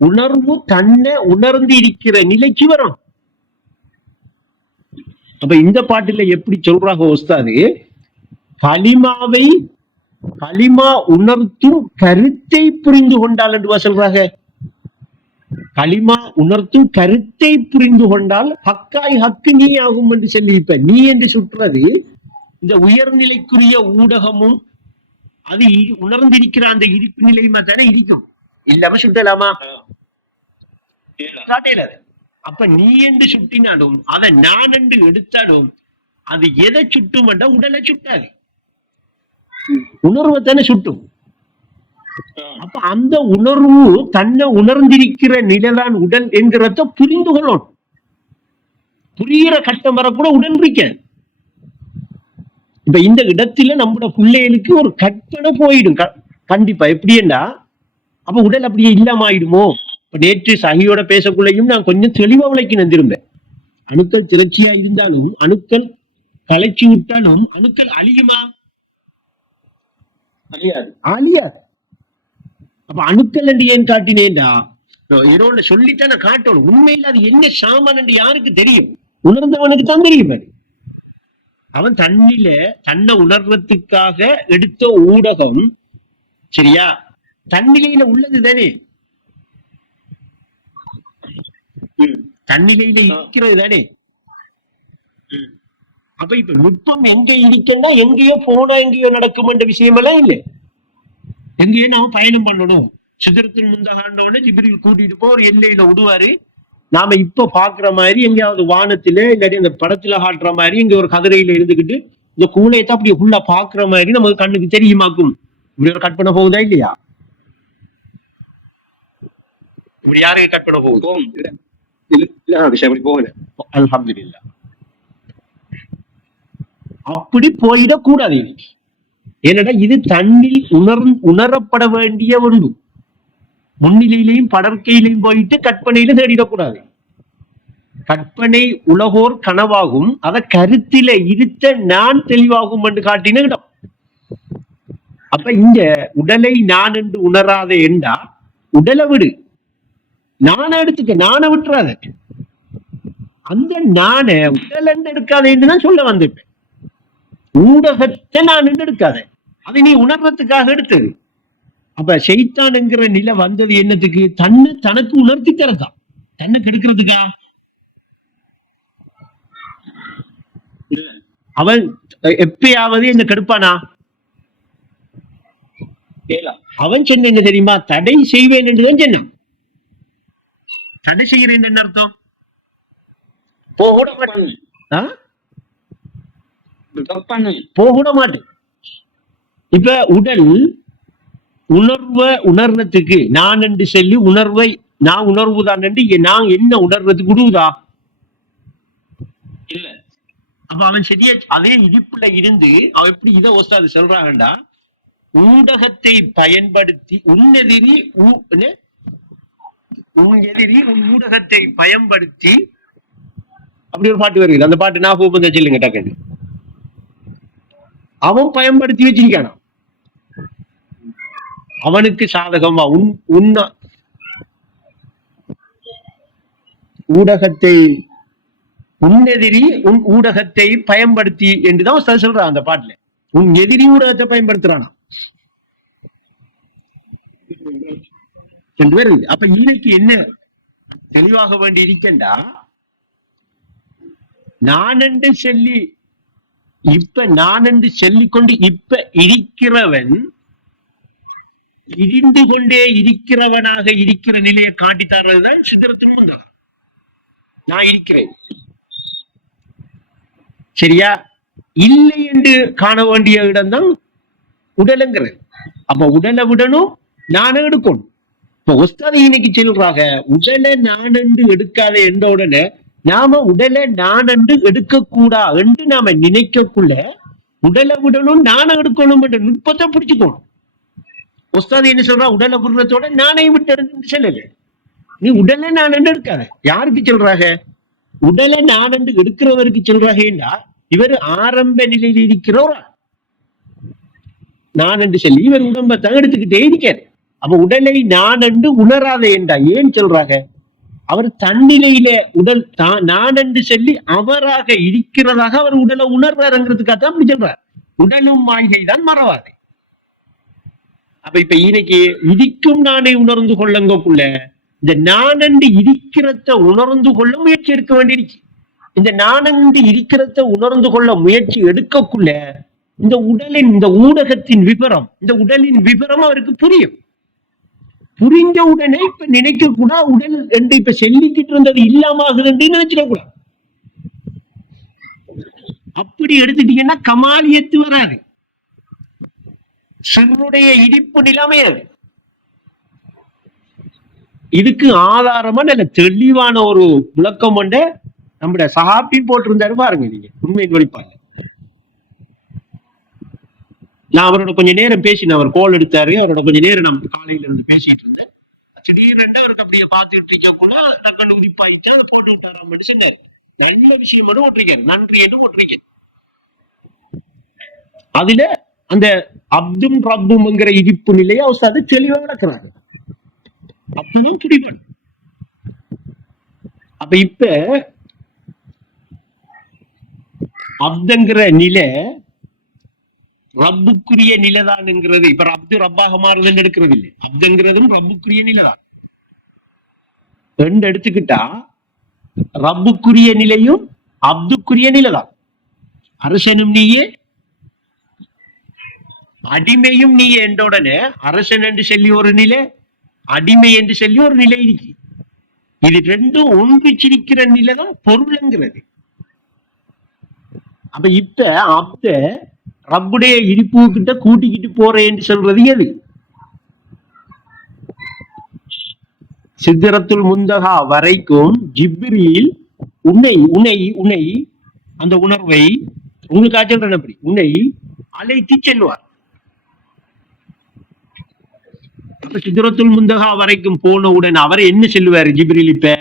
உணர்வு தன்னை உணர்ந்து இருக்கிற நிலைக்கு வரும். அப்ப இந்த பாட்டுல எப்படி சொல்றாங்க உஸ்தாது? கலிமாவை கலிமா உணர்த்தும் கருத்தை புரிந்து கொண்டால் என்று சொல்றாங்க. கலிமா உணர்த்தும் கருத்தை புரிந்து கொண்டால் ஹக்காய் ஹக்கு நீ ஆகும் என்று சொல்லி, இப்ப நீ என்று சுற்றுறது இந்த உயர்நிலைக்குரிய ஊடகமும் அது உணர்ந்திருக்கிற அந்த இருப்பு நிலையுமா தானே இருக்கும். இல்லாம சுட்டலாமா? காட்டையில. அப்ப நீ என்று சுட்டினாலும் அதை நான் என்று எடுத்தாலும் அது எதை சுட்டும் என்றா உடலை சுட்டாது, உணர்வை தானே சுட்டும். அப்ப அந்த உணர்வு தன்னை உணர்ந்திருக்கிற நிலைதான் உடல் என்கிறத புரிந்து கொள்ளணும். புரிகிற கட்டம் வரக்கூட உடல் இருக்க. இப்ப இந்த இடத்துல நம்மளோட பிள்ளைகளுக்கு ஒரு கற்பனை போயிடும் கண்டிப்பா. எப்படின்னா அப்ப உடல் அப்படியே இல்லாம ஆயிடுமோ? இப்ப நேற்று சகியோட பேசக்குள்ளையும் நான் கொஞ்சம் தெளிவா விளக்கினேன் திரும்ப. அணுக்கள் திரட்சியா இருந்தாலும் அணுக்கள் கலைச்சி விட்டாலும் அணுக்கள் அழியுமா? அழியாது. அப்ப அணுக்கள் என்று ஏன் காட்டினேன்டா? ஏதோ சொல்லித்தான் நான் காட்டணும். உண்மையில் அது என்ன சாமான் என்று யாருக்கு தெரியும்? உணர்ந்தவனுக்கு தான் தெரியும். அவன் தன்னை உணர்றதுக்காக எடுத்த ஊடகம் சரியா தன்னிலையில உள்ளது தானே, தன்னிலையில இருக்கிறது தானே. அப்ப இப்ப நுட்பம் எங்க இருக்குன்னா எங்கேயோ போனா எங்கேயோ நடக்கும் என்ற விஷயம் எல்லாம் இல்லை. எங்கேயோ நாம பயணம் பண்ணணும். சிதறத்தில் முந்தகாண்டோட ஜிப்ரீல் கூட்டிட்டு போ ஒரு எல்லையில விடுவாரு. நாம இப்ப பாக்குற மாதிரி எங்கேயாவது வானத்துல இல்லாட்டி அந்த படத்துல காட்டுற மாதிரி இங்க ஒரு கதிரையில இருந்துகிட்டு இந்த கூலையத்தை அப்படி ஃபுல்லா பாக்குற மாதிரி நமக்கு கண்ணுக்கு தெரியுமாக்கும். இப்படி ஒரு கற்பனை போகுதா இல்லையா? இப்படி யாருக்கு கற்பனை போகுது? அல்ஹம்துலில்லாஹ். அப்படி போயிடக்கூடாது. ஏன்னா இது தன்னில் உணரப்பட வேண்டிய ஒன்று. முன்னிலையிலையும் படற்கையிலையும் போயிட்டு கற்பனையில தேடிடக்கூடாது. கற்பனை உலகோர் கனவாகும், அதை கருத்தில இருத்த நான் தெளிவாகும் என்று காட்டின இடம். அப்ப இங்க உடலை நான் என்று உணராத என்றா உடலை விடு, நானை எடுத்துக்க, நானை விட்டுறாத. அந்த நான உடல் என்று எடுக்காத என்றுதான் சொல்ல வந்திருப்பேன். ஊடகத்தை நான் எடுக்காத, அதை நீ உணர்றதுக்காக எடுத்தது. அப்ப ஷைத்தான் என்கிற நிலை வந்தது என்னத்துக்கு? தன்னை தனக்கு உணர்த்தி தரதான், தன்னை கெடுக்கிறதுக்கா? அவன் எப்பயாவது என்ன கெடுப்பானா? அவன் சொன்ன என்ன தெரியுமா, தடை செய்வேன் என்றுதான் சொன்னான். தடை செய்கிறேன் என்ன அர்த்தம்? போக மாட்டேன், போக மாட்டேன். இப்ப உடல் உணர்வை உணர்றதுக்கு நான் என்று சொல்லி உணர்வை நான் உணர்வுதான் என்று நான் என்ன உணர்றதுக்கு விடுவதா இல்ல. அப்ப அவன் சரியா அதே இடிப்புல இருந்து அவன் எப்படி இதை ஒஸ்தாது சொல்றாங்கடா, ஊடகத்தை பயன்படுத்தி உன்னெதிரி உன் எதிரி உன் ஊடகத்தை பயன்படுத்தி, அப்படி ஒரு பாட்டு வருது. அந்த பாட்டு நான் பூப்பந்த சொல்லுங்க டக்குன்னு. அவன் பயன்படுத்தி வச்சிருக்கானா, அவனுக்கு சாதகமா உன்ன ஊடகத்தை உன்னெதிரி உன் ஊடகத்தை பயன்படுத்தி என்றுதான் சொல்றான் அந்த பாட்டுல. உன் எதிரி ஊடகத்தை பயன்படுத்துறானா என்று வருது. அப்ப இன்னைக்கு என்ன தெளிவாக வேண்டி இருக்கேன்டா, நான் என்று சொல்லி இப்ப நான் என்று சொல்லிக்கொண்டு இப்ப இருக்கிறவன் இடிந்து கொண்டே இருக்கிறவனாக இருக்கிற நிலையை காட்டித்தர்றதுதான் சித்திரத்தின் முந்தகா. நான் இருக்கிறேன் சரியா, இல்லை என்று காண வேண்டிய இடம்தான் உடலுங்கிறது. அப்ப உடலை விடணும், நானும் எடுக்கணும். இப்ப ஒஸ்தாதி இன்னைக்கு சொல்றாங்க, உடலை நானென்று எடுக்காத என்ற உடனே நாம உடலை நானென்று எடுக்க கூடா என்று நாம நினைக்கக்குள்ள உடலை விடணும், நானும் எடுக்கணும் என்ற நுட்பத்தை பிடிச்சுக்கணும். ஒஸ்தாதி என்ன சொல்றா, உடலை விடுறதோட நானே விட்டு சொல்லல. நீ உடலை நானென்று எடுக்காத. யாருக்கு சொல்றாங்க? உடலை நானென்று எடுக்கிறவருக்கு சொல்றாங்கன்னா இவர் ஆரம்ப நிலையில் இருக்கிறோரா நான் என்று சொல்லி இவர் உடம்பத்தான் எடுத்துக்கிட்டே இருக்காரு. அப்ப உடலை நான் என்று உணராத என்றா ஏன் சொல்றாங்க? அவர் தன்னிலையில உடல் நான் என்று சொல்லி அவராக இருக்கிறதாக அவர் உடலை உணர்றாருங்கிறதுக்காக அப்படி சொல்றார். உடலும் மாய்கை தான் மறவாது. அப்ப இப்ப இன்னைக்கு இடிக்கும் நானே உணர்ந்து கொள்ளுங்கக்குள்ள இந்த நானண்டு இருக்கிறத உணர்ந்து கொள்ள முயற்சி எடுக்க வேண்டியிருக்கு. இந்த நானண்டு இருக்கிறத உணர்ந்து கொள்ள முயற்சி எடுக்கக்குள்ள இந்த உடலின் இந்த ஊடகத்தின் விவரம், இந்த உடலின் விவரம் அவருக்கு புரியும். புரிஞ்ச உடனே இப்ப நினைக்க கூட உடல் என்று இப்ப செல்லிக்கிட்டு இருந்தது இல்லாம ஆகுதுன்னு நினைச்சிடக்கூடாது. அப்படி எடுத்துட்டீங்கன்னா கமாலியத்து வராது, சிறுடைய இடிப்பு நிலைமையாது. இதுக்கு ஆதாரமா நல்ல தெளிவான ஒரு விளக்கம் கொண்ட நம்முடைய சஹாபி போட்டிருந்தாரு பாருங்க. நீங்க உண்மையின் வெளிப்பாங்க. நான் அவரோட கொஞ்சம் நேரம் பேசினேன். அவர் கோல் எடுத்தாரு. அவரோட கொஞ்சம் நேரம் நம்ம காலையில இருந்து பேசிட்டு இருந்தேன். திடீரென்று அவருக்கு அப்படியே பார்த்துட்டு இருக்கக்குள்ள டக்குன்னு உரிப்பாயிட்டு அதை போட்டு விட்டாரு சொன்னாரு. நல்ல விஷயம் மட்டும் ஒட்டுறீங்க, நன்றி என்று ஒட்டுறீங்க. அதுல அந்த அப்தும் ரப்பும்ங்கிற இடிப்பு நிலையை அவர் தெளிவா நடக்கிறாங்க. அப்பதான் பிடிப்பாடு. அப்ப இப்ப அப்துங்கிற நிலை ரப்புக்குரிய நிலைதான்ங்கிறது. இப்ப அப்து ரப்பாக மாறுதுன்னு எடுக்கிறது இல்லை. அப்துங்கிறதும் ரப்புக்குரிய நிலைதான் ரெண்டு எடுத்துக்கிட்டா ரப்புக்குரிய நிலையும் அப்துக்குரிய நிலைதான். அரசனும் நீயே, அடிமையும் நீயே என்ற உடனே அரசன் என்று சொல்லி ஒரு நிலை, அடிமை என்று சொல்லி ஒரு நிலை இருக்கு. இது ரெண்டும் ஒன்றிச்சிருக்கிற நிலைதான் பொருள்ங்கிறது. அப்ப இப்ப அப்த ரப்புடைய இடிப்பு கிட்ட கூட்டிக்கிட்டு போறேன் என்று சொல்றது எது? சித்திரத்துல் முந்தகா வரைக்கும் ஜிப்ரீல் உன்னை உன்னை உன்னை அந்த உணர்வை உங்களுக்கு ஆச்சல் அப்படி உன்னை அழைத்து செல்வார். அப்ப சித்திரத்துல் முந்தகா வரைக்கும் போனவுடன் அவர் என்ன சொல்லுவாரு ஜிப்ரீல்? இப்ப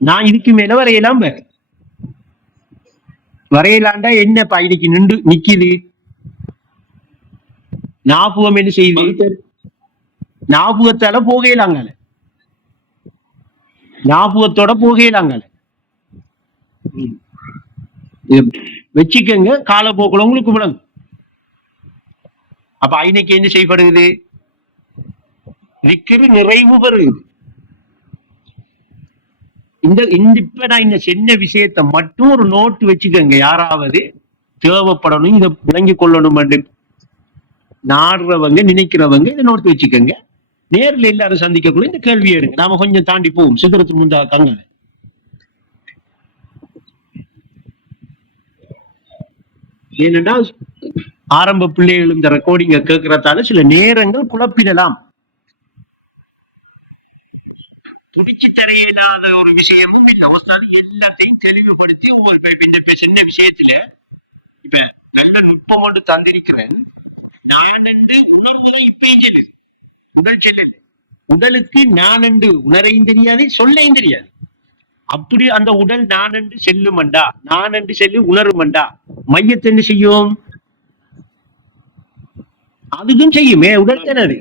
நான் இதுக்கு மேல வரையலாம் வேற வரையலாண்டா என்னப்பா இன்னைக்கு நின்று நிக்குது? ஞாபகம் என்ன செய்யுது? ஞாபகத்தால போகலாங்கல, ஞாபகத்தோட போகலாங்கல வச்சுக்கங்க. காலப்போக்குல உங்களுக்கு விளங்கும். அப்ப இன்னைக்கு என்ன செய்யப்படுகிறது? விக்கிரி நிறைவு பெறுகிறது. இந்த இப்ப நான் இந்த சின்ன விஷயத்த மட்டும் ஒரு நோட்டு வச்சுக்கோங்க. யாராவது தேவைப்படணும், இதை விளங்கி கொள்ளணும். நாடுறவங்க நினைக்கிறவங்க இதை நோட்டு வச்சுக்கோங்க. நேர்ல எல்லாரும் சந்திக்கக்குள்ள இந்த கேள்வியை எடுங்க. நாம கொஞ்சம் தாண்டி போவோம். சிதறத்துக்கு முந்தாக கங்க ஏனென்றா ஆரம்ப பிள்ளைகள் இந்த ரெக்கார்டிங்க கேட்கறதால சில நேரங்கள் குழப்பிடலாம். துடிச்சு தரையில்லாத ஒரு விஷயமும் இல்லை. அவஸ்தான எல்லாத்தையும் தெளிவுபடுத்தி உங்களுக்கு சின்ன விஷயத்துல இப்ப நல்ல நுட்பம் கொண்டு தந்திருக்கிறேன். நான் என்று உணர்வுதான் இப்பயே செல்லுது, உடல் செல்லுது. உடலுக்கு நான் என்று உணரையும் தெரியாது, சொல்லையும் தெரியாது. அப்படி அந்த உடல் நான் என்று செல்லுமண்டா, நான் என்று செல்லு உணருமண்டா, மையத்தை என்ன செய்யும்? அதுக்கும் செய்யுமே, உடல் தானே அது.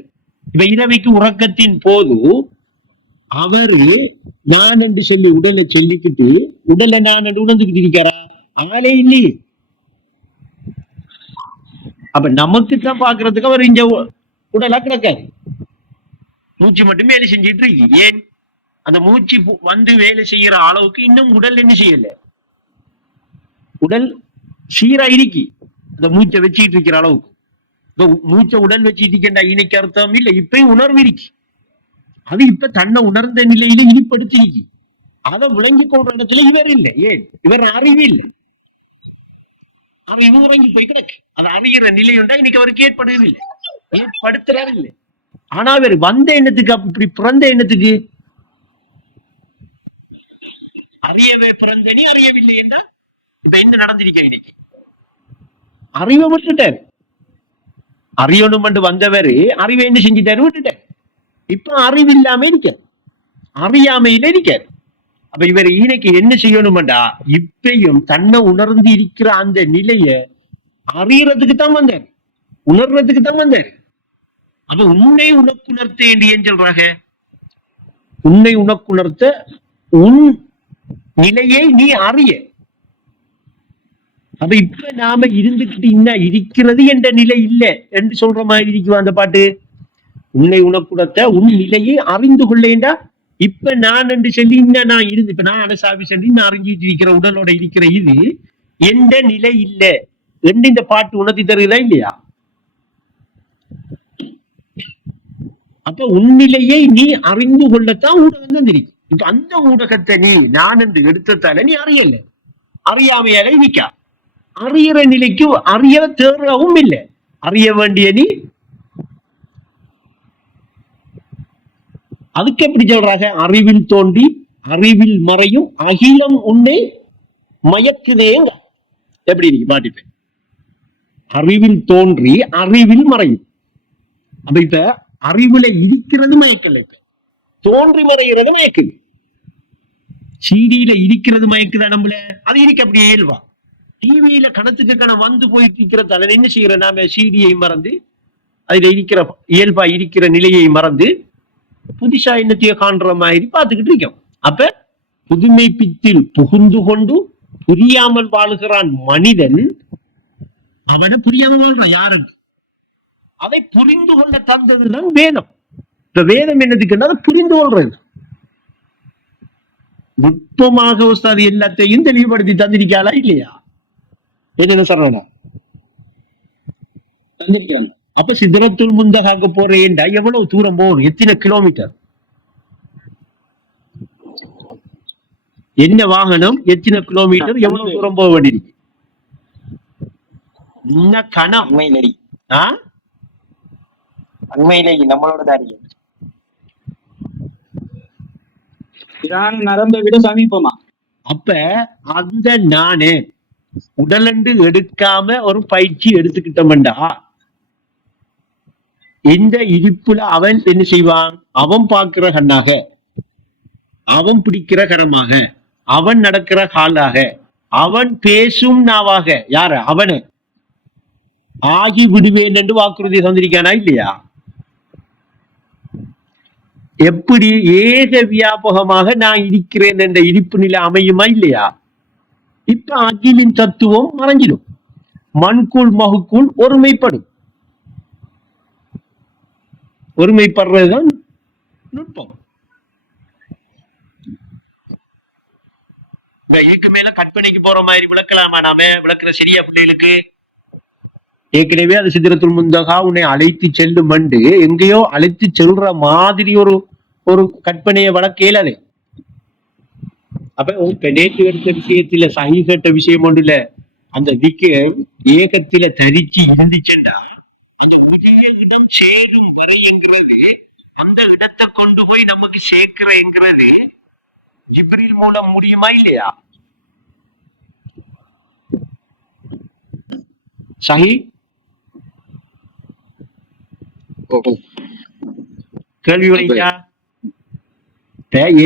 இப்ப இரவைக்கு உறக்கத்தின் போது அவரு நான் என்று சொல்லி உடலை சொல்லிக்கிட்டு உடலை நான் என்று உணர்ந்துகிட்டு இருக்காரா? ஆளே இல்லையே. அப்ப நமக்குத்தான் பாக்குறதுக்கு அவர் இங்க உடலா கிடக்காரு, மூச்சு மட்டும் வேலை செஞ்சிட்டு இருக்கு. ஏன்? அந்த மூச்சு வந்து வேலை செய்யற அளவுக்கு இன்னும் உடல் என்ன செய்யல, உடல் சீரா இருக்கி அந்த மூச்சை வச்சுக்கிட்டு இருக்கிற அளவுக்கு. மூச்சை உடல் வச்சுட்டு இருக்கா இன்னைக்கு அர்த்தம் இல்ல, இப்பயும் உணர்வு இருக்கு. அது இப்ப தன்னை உணர்ந்த நிலையில இனிப்படுத்திருக்கு. அதை விளங்கி கொள்ற இடத்துல இவர் இல்லை. ஏன்? இவர் அறிவு இல்லை, அறிவு உறங்கி போய் கிடக்கு. அது அறிகிற நிலை உண்டா இன்னைக்கு அவருக்கு ஏற்படுவதில்லை, ஏற்படுத்துறாரு இல்லை. ஆனா அவர் வந்த எண்ணத்துக்கு, அப்படி பிறந்த எண்ணத்துக்கு அறியவே பிறந்த நீ அறியவில்லை என்றா இப்ப என்ன நடந்திருக்க? இன்னைக்கு அறிவை விட்டுட்டாரு. அறியணும் என்று வந்தவரு அறிவை என்ன செஞ்சுட்டாரு? விட்டுட்டாரு. இப்ப அறிவு இல்லாம இருக்காரு, அறியாமையில இருக்காரு. அப்ப இவர் இன்னைக்கு என்ன செய்யணும்டா, இப்பயும் தன்னை உணர்ந்து இருக்கிற அந்த நிலைய அறியறதுக்கு தான் வந்தார், உணர்றதுக்கு தான் வந்தார். அப்ப உன்னை உனக்குணர்த்த ஏன் சொல்றாங்க? உன்னை உனக்குணர்த்த உன் நிலையை நீ அறிய. அப்ப இப்ப நாம இருந்துகிட்டு இன்னும் இருக்கிறது என்ற நிலை இல்லை என்று சொல்ற மாதிரி இருக்குவா அந்த பாட்டு. உன்னை உனக்குணர்த்த உன் நிலையை அறிந்து கொள்ளேண்டா. இப்ப நான் என்று சொல்லி இன்னும் நான் இருந்து, இப்ப நான் அனசாபி சொல்லி நான் அறிஞ்சிட்டு இருக்கிற உடலோட இருக்கிற இது எந்த நிலை இல்லை என்று இந்த பாட்டு உணர்த்தி தருகிறதா இல்லையா? அப்ப உன்னிலையை நீ அறிந்து கொள்ளத்தான் ஊடகம் தான் தெரியும். இப்ப அந்த ஊடகத்தை நீ நான் என்று எடுத்ததால நீ அறியல, அறியாமையால நிக்கா. அறிகிற நிலைக்கு அறிய தேர்வும் இல்லை. அறிய வேண்டிய நீ அதுக்கு எப்படி சொல்றாங்க? அறிவில் தோன்றி அறிவில் மறையும் அகிலம் உன்னை மயக்குதேங்க. எப்படி நீங்க பாட்டிப்பேன்? அறிவில் தோன்றி அறிவில் மறையும். அப்ப இப்ப அறிவுல இருக்கிறது மயக்கல, தோன்றி மறைகிறது மயக்குது. சீடியில இருக்கிறது மயக்குதா நம்மள? அது இருக்கு அப்படியே இயல்பா. டிவியில கணத்துக்கு கணம் வந்து போயிட்டு இருக்கிறதால என்ன செய்யற? நாம சீடியை மறந்து அதுல இருக்கிற இயல்பா இருக்கிற நிலையை மறந்து புதுசா என்னத்தையோ காண்ற மாதிரி பார்த்துக்கிட்டு இருக்கோம். அப்ப புதுமை பித்தில் புகுந்து கொண்டு புரியாமல் வாழ்கிறான் மனிதன். அவனை புரியாமல் வாழ்றான். யாருக்கு? அதை புரிந்து கொள்ள தந்ததுதான் வேதம். இந்த வேதம் என்னதுக்குன்னா அதை புரிந்து கொள்றது. நுட்பமாக உஸ்தாது எல்லாத்தையும் தெளிவுபடுத்தி தந்திருக்காளா இல்லையா? என்ன சொல்றேன் தந்திருக்காங்க. அப்ப சிதறத்துல் முந்தகாக போறேன்டா எவ்வளவு தூரம் போகணும்? எத்தனை கிலோமீட்டர்? என்ன வாகனம் எத்தனை கிலோமீட்டர் எவ்வளவு தூரம் போக வேண்டியிருக்கு? என்ன கணம் நம்மளோட நரம்பை விட சமீபமா. அப்ப அந்த நானே உடலண்டு எடுக்காம ஒரு பயிற்சி எடுத்துக்கிட்டோம்டா இந்த இடிப்புல அவன் என்ன செய்வான்? அவன் பார்க்கிற கண்ணாக, அவன் பிடிக்கிற கரமாக, அவன் நடக்கிற காலாக, அவன் பேசும் நாவாக, யார அவனை ஆகி விடுவேன் என்று வாக்குறுதி தந்திருக்கானா இல்லையா? எப்படி ஏக வியாபகமாக நான் இருக்கிறேன் என்ற இடிப்பு நிலை அமையுமா இல்லையா? இப்ப அகிலின் தத்துவம் மறைஞ்சிடும், மண்குள் மகுக்குள் ஒருமைப்படும். ஒருமைப்படுறதுதான் நுட்பம். இதுக்கு மேல கற்பனைக்கு போற மாதிரி விளக்கலாமா? நாம விளக்குற சரியா பிள்ளைகளுக்கு? ஏற்கனவே அது சித்திரத்துல் முந்தகா உன்னை அழைத்து செல்லும் மண்டு எங்கேயோ அழைத்து செல்ற மாதிரி ஒரு கற்பனையை வளர்க்கல அது. அப்ப நேற்று எடுத்த விஷயத்துல சஹி கேட்ட விஷயம் ஒன்று இல்ல, அந்த ஏகத்தில தரிச்சு இருந்துச்சுன்னா அந்த உரிய இடம் சேரும் வரைங்கிறது, அந்த இடத்தை கொண்டு போய் நமக்கு சேர்க்கிறேங்கிறது ஜிப்ரீல் மூலம் முடியுமா இல்லையா? சஹி கேள்வி வரையா?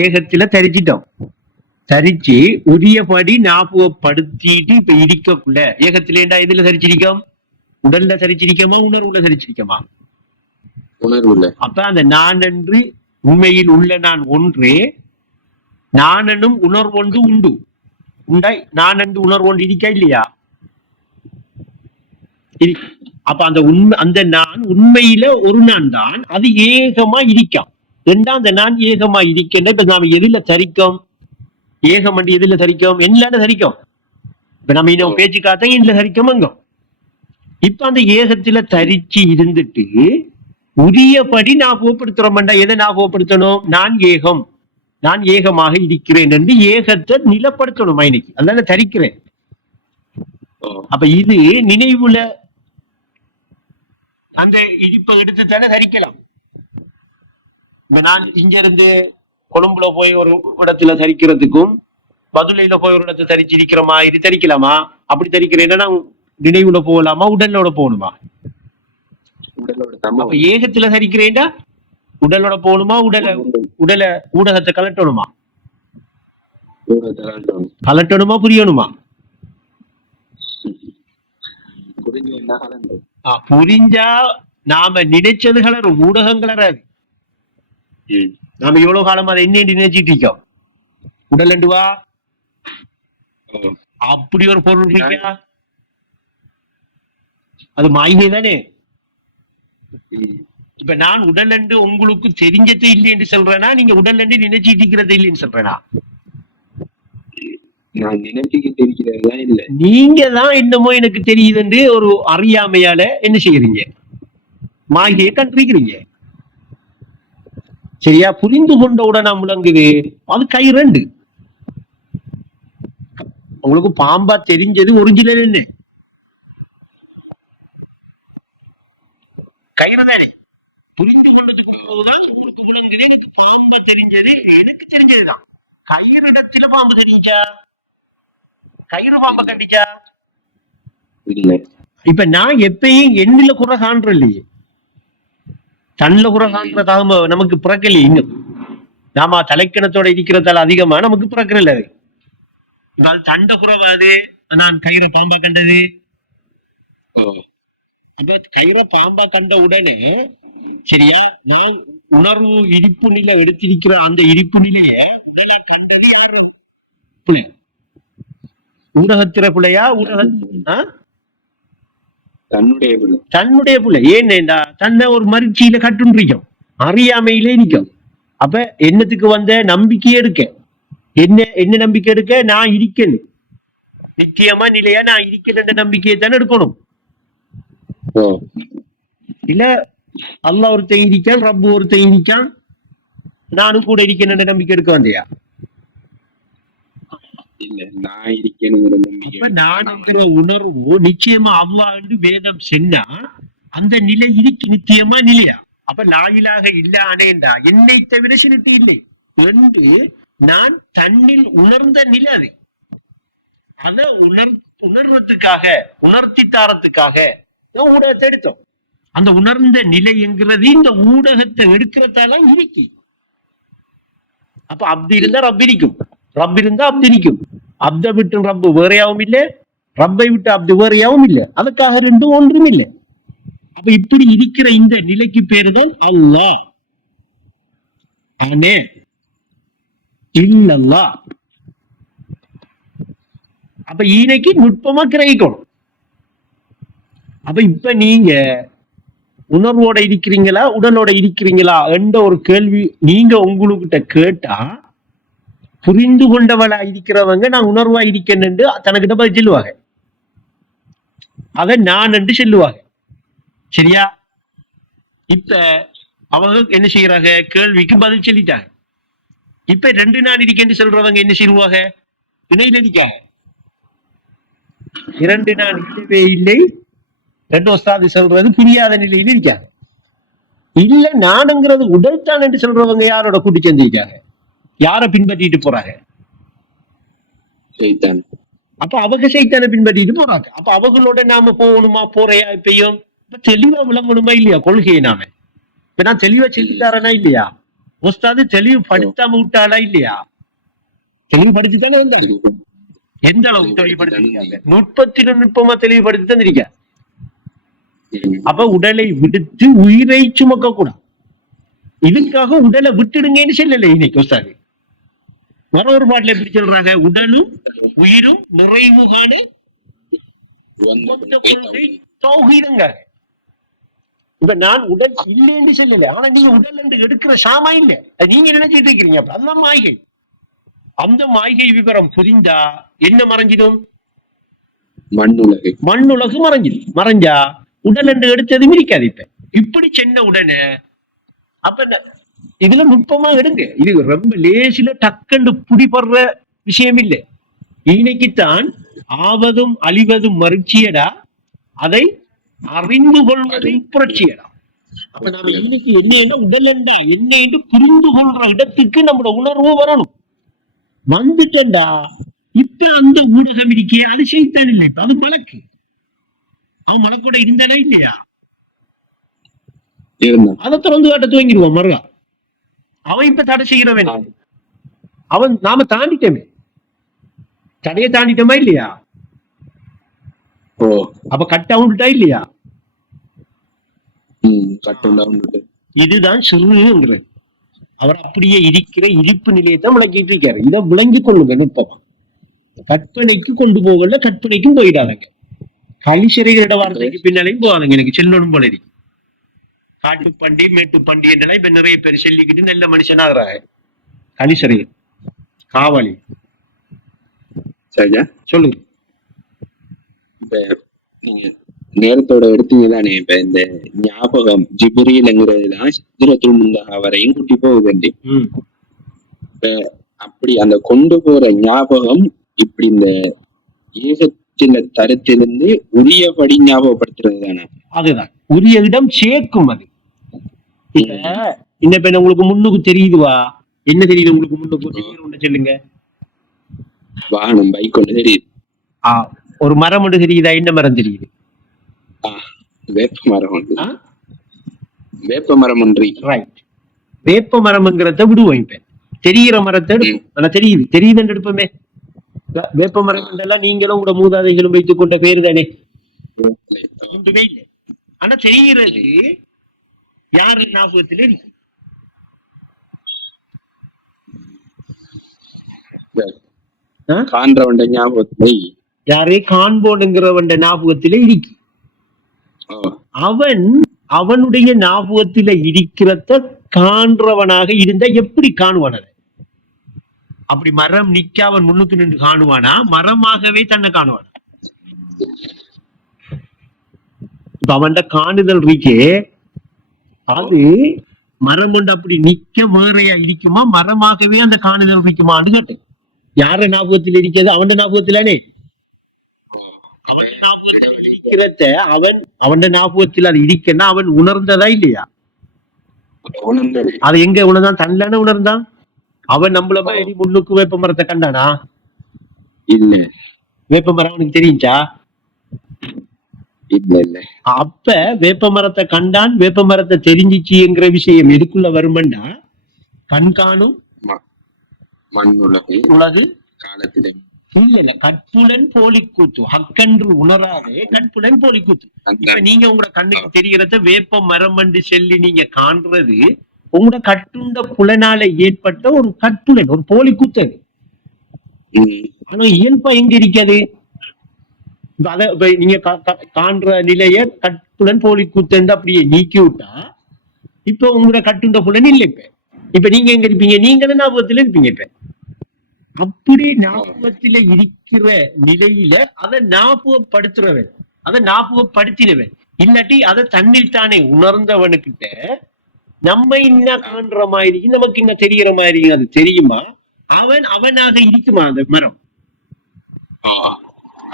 ஏகத்துல தரிச்சிட்டோம், தரிச்சு உரியபடி ஞாபகப்படுத்திட்டு இப்ப இருக்கக்குள்ள ஏகத்திலேண்டா எதுல தரிச்சிருக்கோம்? உடல்ல தரிச்சிருக்கோமா உணர்வுல தரிச்சிருக்கோமா? உணர்வுல. அப்ப அந்த நான் என்று உண்மையில் உள்ள நான் ஒன்று, நானும் உணர்வொன்று உண்டு. உண்டாய் நான் என்று உணர்வொன்று இருக்கா இல்லையா? அப்ப அந்த உண்மை, அந்த நான் உண்மையில ஒரு நான் தான், அது ஏகமா இருக்காம். ரெண்டாம் அந்த நான் ஏகமா இருக்கின்ற இப்ப நாம எதுல தரிக்கும்? ஏகம் என்று எதுல தரிக்கும்? என்னல தரிக்கும்? இப்ப நம்ம இன்னும் பேச்சு காத்த இதுல தரிக்கும் அங்க. இப்ப அந்த ஏகத்துல தரிச்சு இருந்துட்டு உரியபடி ஞாபகப்படுத்துறோம்டா. எதை ஞாபகப்படுத்தணும்? நான் ஏகம், நான் ஏகமாக இருக்கிறேன் என்று ஏகத்தை நிலப்படுத்தணும் இன்னைக்கு. அதனால தரிக்கிறேன். அப்ப இது நினைவுல அந்த இடிப்பை எடுத்து தானே தரிக்கலாம். நான் இங்க இருந்து கொழும்புல போய் ஒரு இடத்துல தரிக்கிறதுக்கும் மதுரையில போய் ஒரு இடத்துல தரிச்சிருக்கிற மாதிரி தரிக்கலாமா? அப்படி தரிக்கிறேன்னா நினைவுல போகலாமா உடலோட போகணுமா? அப்ப ஏகத்துல தரிக்கிறேன்டா உடலோட போகணுமா? உடல ஊடகத்தை கலட்டணுமா? கலட்டணுமா புரியணுமா? புரிஞ்சா நாம நினைச்சது கலரும், ஊடகம் கலராது. நாம எவ்வளவு காலம் அதை என்ன நினைச்சிட்டு இருக்கோம்? உடல் அண்டுவா அப்படி ஒரு பொருள் இருக்கா? அது மாயை தானே. இப்ப நான் உடல் அண்டு உங்களுக்கு தெரிஞ்சது இல்லை என்று சொல்றேனா, நீங்க உடல் அண்டு நினைச்சிட்டு இருக்கிறது இல்லைன்னு சொல்றேனா? நான் நினைச்சுக்கிட்டு இருக்கிறதா இல்ல, நீங்க தான் என்னமோ எனக்கு தெரியுதுன்னு ஒரு அறியாமையால என்ன செய்யறீங்க? மாயை கண்டிருக்கிறீங்க. சரியா? புரிந்து கொண்ட உடனே முழங்குது அது கை ரெண்டு. உங்களுக்கு பாம்பா தெரிஞ்சது ஒரிஜினல் இல்லை, கயிறு தானே. புரிந்து கொண்டதுக்கு போதுதான் உங்களுக்கு முழங்குது. எனக்கு பாம்பு தெரிஞ்சது, எனக்கு தெரிஞ்சதுதான். கயிறு இடத்துல பாம்பு தெரிஞ்சா, கயிறு பாம்பை கண்டிச்சா? இப்ப நான் எப்பயும் எண்ணில குறை காண்ற இல்லையே, தன்னில குறை காண்றதாக நமக்கு பிறக்கல. இன்னும் நாம தலைக்கணத்தோட இருக்கிறதால அதிகமா நமக்கு பிறக்கல. அது தண்ட குறைவாது நான் கயிறை பாம்பா கண்டது. கயிறை பாம்பா கண்ட உடனே சரியா, நான் உணர்வு இருப்பு நிலை எடுத்திருக்கிற அந்த இருப்பு நிலைய உடனே கண்டது யாரு? பிள்ளை. ஊடகத்திற பிள்ளையா? தன்னுடைய பிள்ளை. ஏன்டா தன்னை ஒரு மகிழ்ச்சியில கட்டுன்றிக்கும், அறியாமையிலே நிற்கும். அப்ப என்னத்துக்கு வந்த நம்பிக்கையே எடுக்க, என்ன நம்பிக்கை எடுக்க? நான் இருக்கேன்னு, நிச்சயமா நிலையா நான் இருக்கேன் நம்பிக்கையை தானே எடுக்கணும். இல்ல அல்லாஹ் ஒருத்தன் இருக்கான், ரப்பு ஒருத்தன் இருக்கான், நானும் கூட இருக்கேன் நம்பிக்கை எடுக்க வந்தியா? நானுங்கிற உணர்வு நிச்சயமா அல்லாஹ் என்று வேதம் சொன்னா அந்த நிலை இருக்கு, நிச்சயமா நிலையா? அப்ப லாயிலாக இல்லானேண்டா என்னை தவிர சிறுத்தி இல்லை என்று நான் தன்னில் உணர்ந்த நிலை. அது அத உணர்வதற்காக, உணர்த்தி தாரத்துக்காக ஊடகத்தை எடுத்தோம். அந்த உணர்ந்த நிலை என்கிறது இந்த ஊடகத்தை எடுக்கிறதால இருக்கு. அப்ப அப்து இருந்தா ரப் இருக்கும், ரப் இருந்தா அப்து இருக்கும். அப்தை விட்டு ரப்பு வேறையாவும் இல்லை, ரப்பை விட்டு அப்து வேறையாவும் இல்லை. அதுக்காக ரெண்டும் ஒன்றும் இல்லை. அப்ப இப்படி இருக்கிற இந்த நிலைக்கு பேருதான் அல்லாஹ். ஆனே இல்லல்லாஹ். அப்ப இன்னைக்கு நுட்பமா கிரகிக்கணும். அப்ப இப்ப நீங்க உணர்வோட இருக்கிறீங்களா உடலோட இருக்கிறீங்களா என்ற ஒரு கேள்வி நீங்க உங்களுக்கிட்ட கேட்டா, புரிந்து கொண்டவளா இருக்கிறவங்க நான் உணர்வா இருக்கேன்னு தனக்கிட்ட பதில் சொல்லுவாங்க. அதை நான் என்று சொல்லுவாங்க. சரியா? இப்ப அவங்க என்ன செய்யறாங்க? கேள்விக்கு பதில் சொல்லிட்டாங்க. இப்ப 2 நான் இருக்கேன்னு சொல்றவங்க என்ன செய்வாங்க? இணையில் இருக்காங்க. 2 நான் இல்லவே இல்லை 2 ஒஸ்தாது சொல்றது புரியாத நிலையில் இருக்காங்க. இல்ல நானுங்கிறது உடல் தான் என்று சொல்றவங்க யாரோட கூட்டி சேர்ந்திருக்காங்க? யார பின்பற்றிட்டு போறாங்க? சைத்தான். அப்ப அவங்க சைத்தானை பின்பற்றிட்டு போறாங்க. அப்ப அவங்களோட நாம போகணுமா? போறையா? இப்பயும் தெளிவா விளங்கணுமா இல்லையா கொள்கையை? நாம இப்ப நான் தெளிவா செஞ்சுட்டாரனா இல்லையா? ஒஸ்தாது தெளிவு படுத்தாம விட்டாளா இல்லையா? தெளிவுபடுத்தித்தானே வந்தாங்க. எந்த அளவுக்கு தெளிவுபடுத்திருக்காங்க? நுட்பமா தெளிவுபடுத்தி தந்திருக்க. அப்ப உடலை விடுத்து உயிரை சுமக்க கூடாது. இதுக்காக உடலை விட்டுடுங்கன்னு சொல்லல இன்னைக்கு ஒஸ்தாது. வேற ஒரு பாட்டுல எப்படி சொல்றாங்க? உடலும் உயிரும் நிறைவுகான தௌஹீதுங்க. இப்ப நான் உடல் இல்லைன்னு சொல்லல, ஆனா நீங்க உடல் என்று எடுக்கிற சாமா இல்ல, நீங்க நினைச்சிட்டு இருக்கிறீங்க. அதுதான் மாய்கை. அந்த மாய்கை விவரம் புரிந்தா என்ன மறைஞ்சிடும்? மண்ணுலகு மறைஞ்சிடும். மறைஞ்சா உடல் என்று எடுத்ததும் இருக்காது. இப்படி சென்ன உடனே அப்ப இதுல நுட்பமா எடுங்க. இது ரொம்ப லேசில டக்குன்னு பிடிபடுற விஷயம் இல்லை. இன்னைக்குத்தான் ஆவதும் அழிவதும் மறுச்சியடா, அதை அறிந்து கொள்வதை புரட்சியடா. அப்ப நாம இன்னைக்கு என்ன உடல் என்றா என்ன என்று புரிந்து கொள்ற இடத்துக்கு நம்மளோட உணர்வு வரணும். வந்துட்டா இப்ப அந்த ஊடகம் இருக்கே, அது செய்தான் இல்லை. இப்ப அது மலக்கு. அவன் மலக்கூட இருந்தானா இல்லையா? அதை திறந்து காட்ட துவங்கிடுவான் மறுகா. அவன் இப்ப தடை செய்கிறவன். அவன் நாம தாண்டிட்டோமே, தடையை தாண்டிட்டோமா இல்லையா? அப்ப கட் அவுண்டா இல்லையா? இதுதான் சிறுங்கிறது. அவர் அப்படியே இருக்கிற இருப்பு நிலையத்தை விளக்கிட்டு இருக்காரு. இதை விளங்கி கொள்ளுங்க நுட்பமா. கற்பனைக்கு கொண்டு போகல, கற்பனைக்கும் போயிடாதங்க. களிசரிகளோட வார்த்தைக்கு பின்னாலையும் போகாதங்க. எனக்கு செல்லணும் போல இருக்கு. காட்டு பண்டி மேட்டு பண்டி என்றெல்லாம் இப்ப நிறைய பேர் சொல்லிக்கிட்டு நல்ல மனுஷனாகிறாங்க. களிசரிகள் காவலி. சரியா சொல்லுங்க. இப்ப நீங்க நேரத்தோட எடுத்தீங்க தானே. இப்ப இந்த ஞாபகம் ஜிப்ரீல்ங்கிறதுதான் சித்ரத்துல் முன்தஹா வரையும் கூட்டி போகுதுண்டி. இப்ப அப்படி அந்த கொண்டு போற ஞாபகம் இப்படி இந்த ஏகத்தில தரத்திலிருந்து உரியபடி ஞாபகப்படுத்துறது தானே. அதுதான் உரிய இடம் சேர்க்கும். அது இந்த பெண் உங்களுக்கு முன்னுக்கு தெரியுதுவா? என்ன தெரியுது உங்களுக்கு முன்னுக்கு? சொல்லுங்க. வாகனம், பைக் ஒண்ணு தெரியுது. ஒரு மரம் ஒன்று தெரியுதா? என்ன மரம் தெரியுது? வேப்ப மரம் ஒன்று. வேப்ப மரம் ஒன்று. ரைட். வேப்ப மரம்ங்கிறத விடுவோம். இப்ப தெரிகிற மரத்தை எடுப்போம். தெரியுதுன்னு எடுப்போமே. வேப்ப மரம் எல்லாம் நீங்களும் உங்க மூதாதைகளும் வைத்துக் கொண்ட பேரு தானே. ஒன்றுமே இல்லை. ஆனா தெரிகிறது யாரு ஞாபகத்திலே இருக்கு? காண்றவண்ட ஞாபகத்திலே. யாரே காண்போனுங்கிறவண்ட ஞாபகத்திலே இருக்கு. அவன் அவனுடைய ஞாபகத்தில இருக்கிறத காண்றவனாக இருந்தா எப்படி காணுவான? அப்படி மரம் நிக்க அவன் முன்னுக்கு நின்று காணுவானா? மரமாகவே தன்னை காணுவானா? இப்ப அவன்ட காணுதல் இருக்கே, அது மரம் கொண்டு அப்படி நிக்க வேறையா இருக்குமா? மரமாகவே அந்த காணுதல் இருக்குமான்னு கேட்டேன். யார ஞாபகத்தில் இருக்கிறது? அவன் ஞாபகத்திலானே. அவன் ஞாபகத்தில் இருக்கிறத அவன் ஞாபகத்தில் அது இருக்கன்னா அவன் உணர்ந்ததா இல்லையா? அது எங்க உணர்ந்தான்? தன்லான உணர்ந்தான். அவன் நம்மள மாதிரி முன்னுக்கு வேப்ப மரத்தை கண்டானா? இல்ல. வேப்ப மரம் அவனுக்கு தெரிஞ்சா? இல்ல இல்ல. அப்ப வேப்ப மரத்தை கண்டான், வேப்ப மரத்தை தெரிஞ்சிச்சுங்கிற விஷயம் எதுக்குள்ள வருமண்டா? கண்காணும் மண்ணுலகு உலகு காலத்திலே இல்ல கற்புலன் போலிக்கூத்து. ஹக்கன்று உணராதே கற்புலன் போலிக்கூத்து. இப்ப நீங்க உங்களோட கண்ணுக்கு தெரிகிறத வேப்ப மரம் என்று சொல்லி நீங்க காண்றது உங்களோட கட்டுண்ட புலனால ஏற்பட்ட ஒரு கற்புலன், ஒரு போலிக்கூத்து. ஆனா இயல்பா எங்க இருக்காது? அத நீங்க காண்ற நிலைய கற்புலன் போலிக்கூத்து அப்படியே நீக்கி விட்டா இப்ப உங்களோட கட்டுண்ட புலன் இல்லை. இப்ப நீங்க எங்க இருப்பீங்க? நீங்களும் ஞாபகத்துல இருப்பீங்க. இப்ப அப்படி ஞாபகத்துல இருக்கிற நிலையில அதை ஞாபகப்படுத்துறவன் அதை ஞாபகப்படுத்தினவன். இல்லாட்டி அதை தன்னில் தானே உணர்ந்தவனுக்கிட்ட நம்ம என்ன காண்ற மாதிரி நமக்கு என்ன தெரியற மாதிரி அது தெரியுமா? அவனாக இருக்குமா அந்த மரம்? ஓ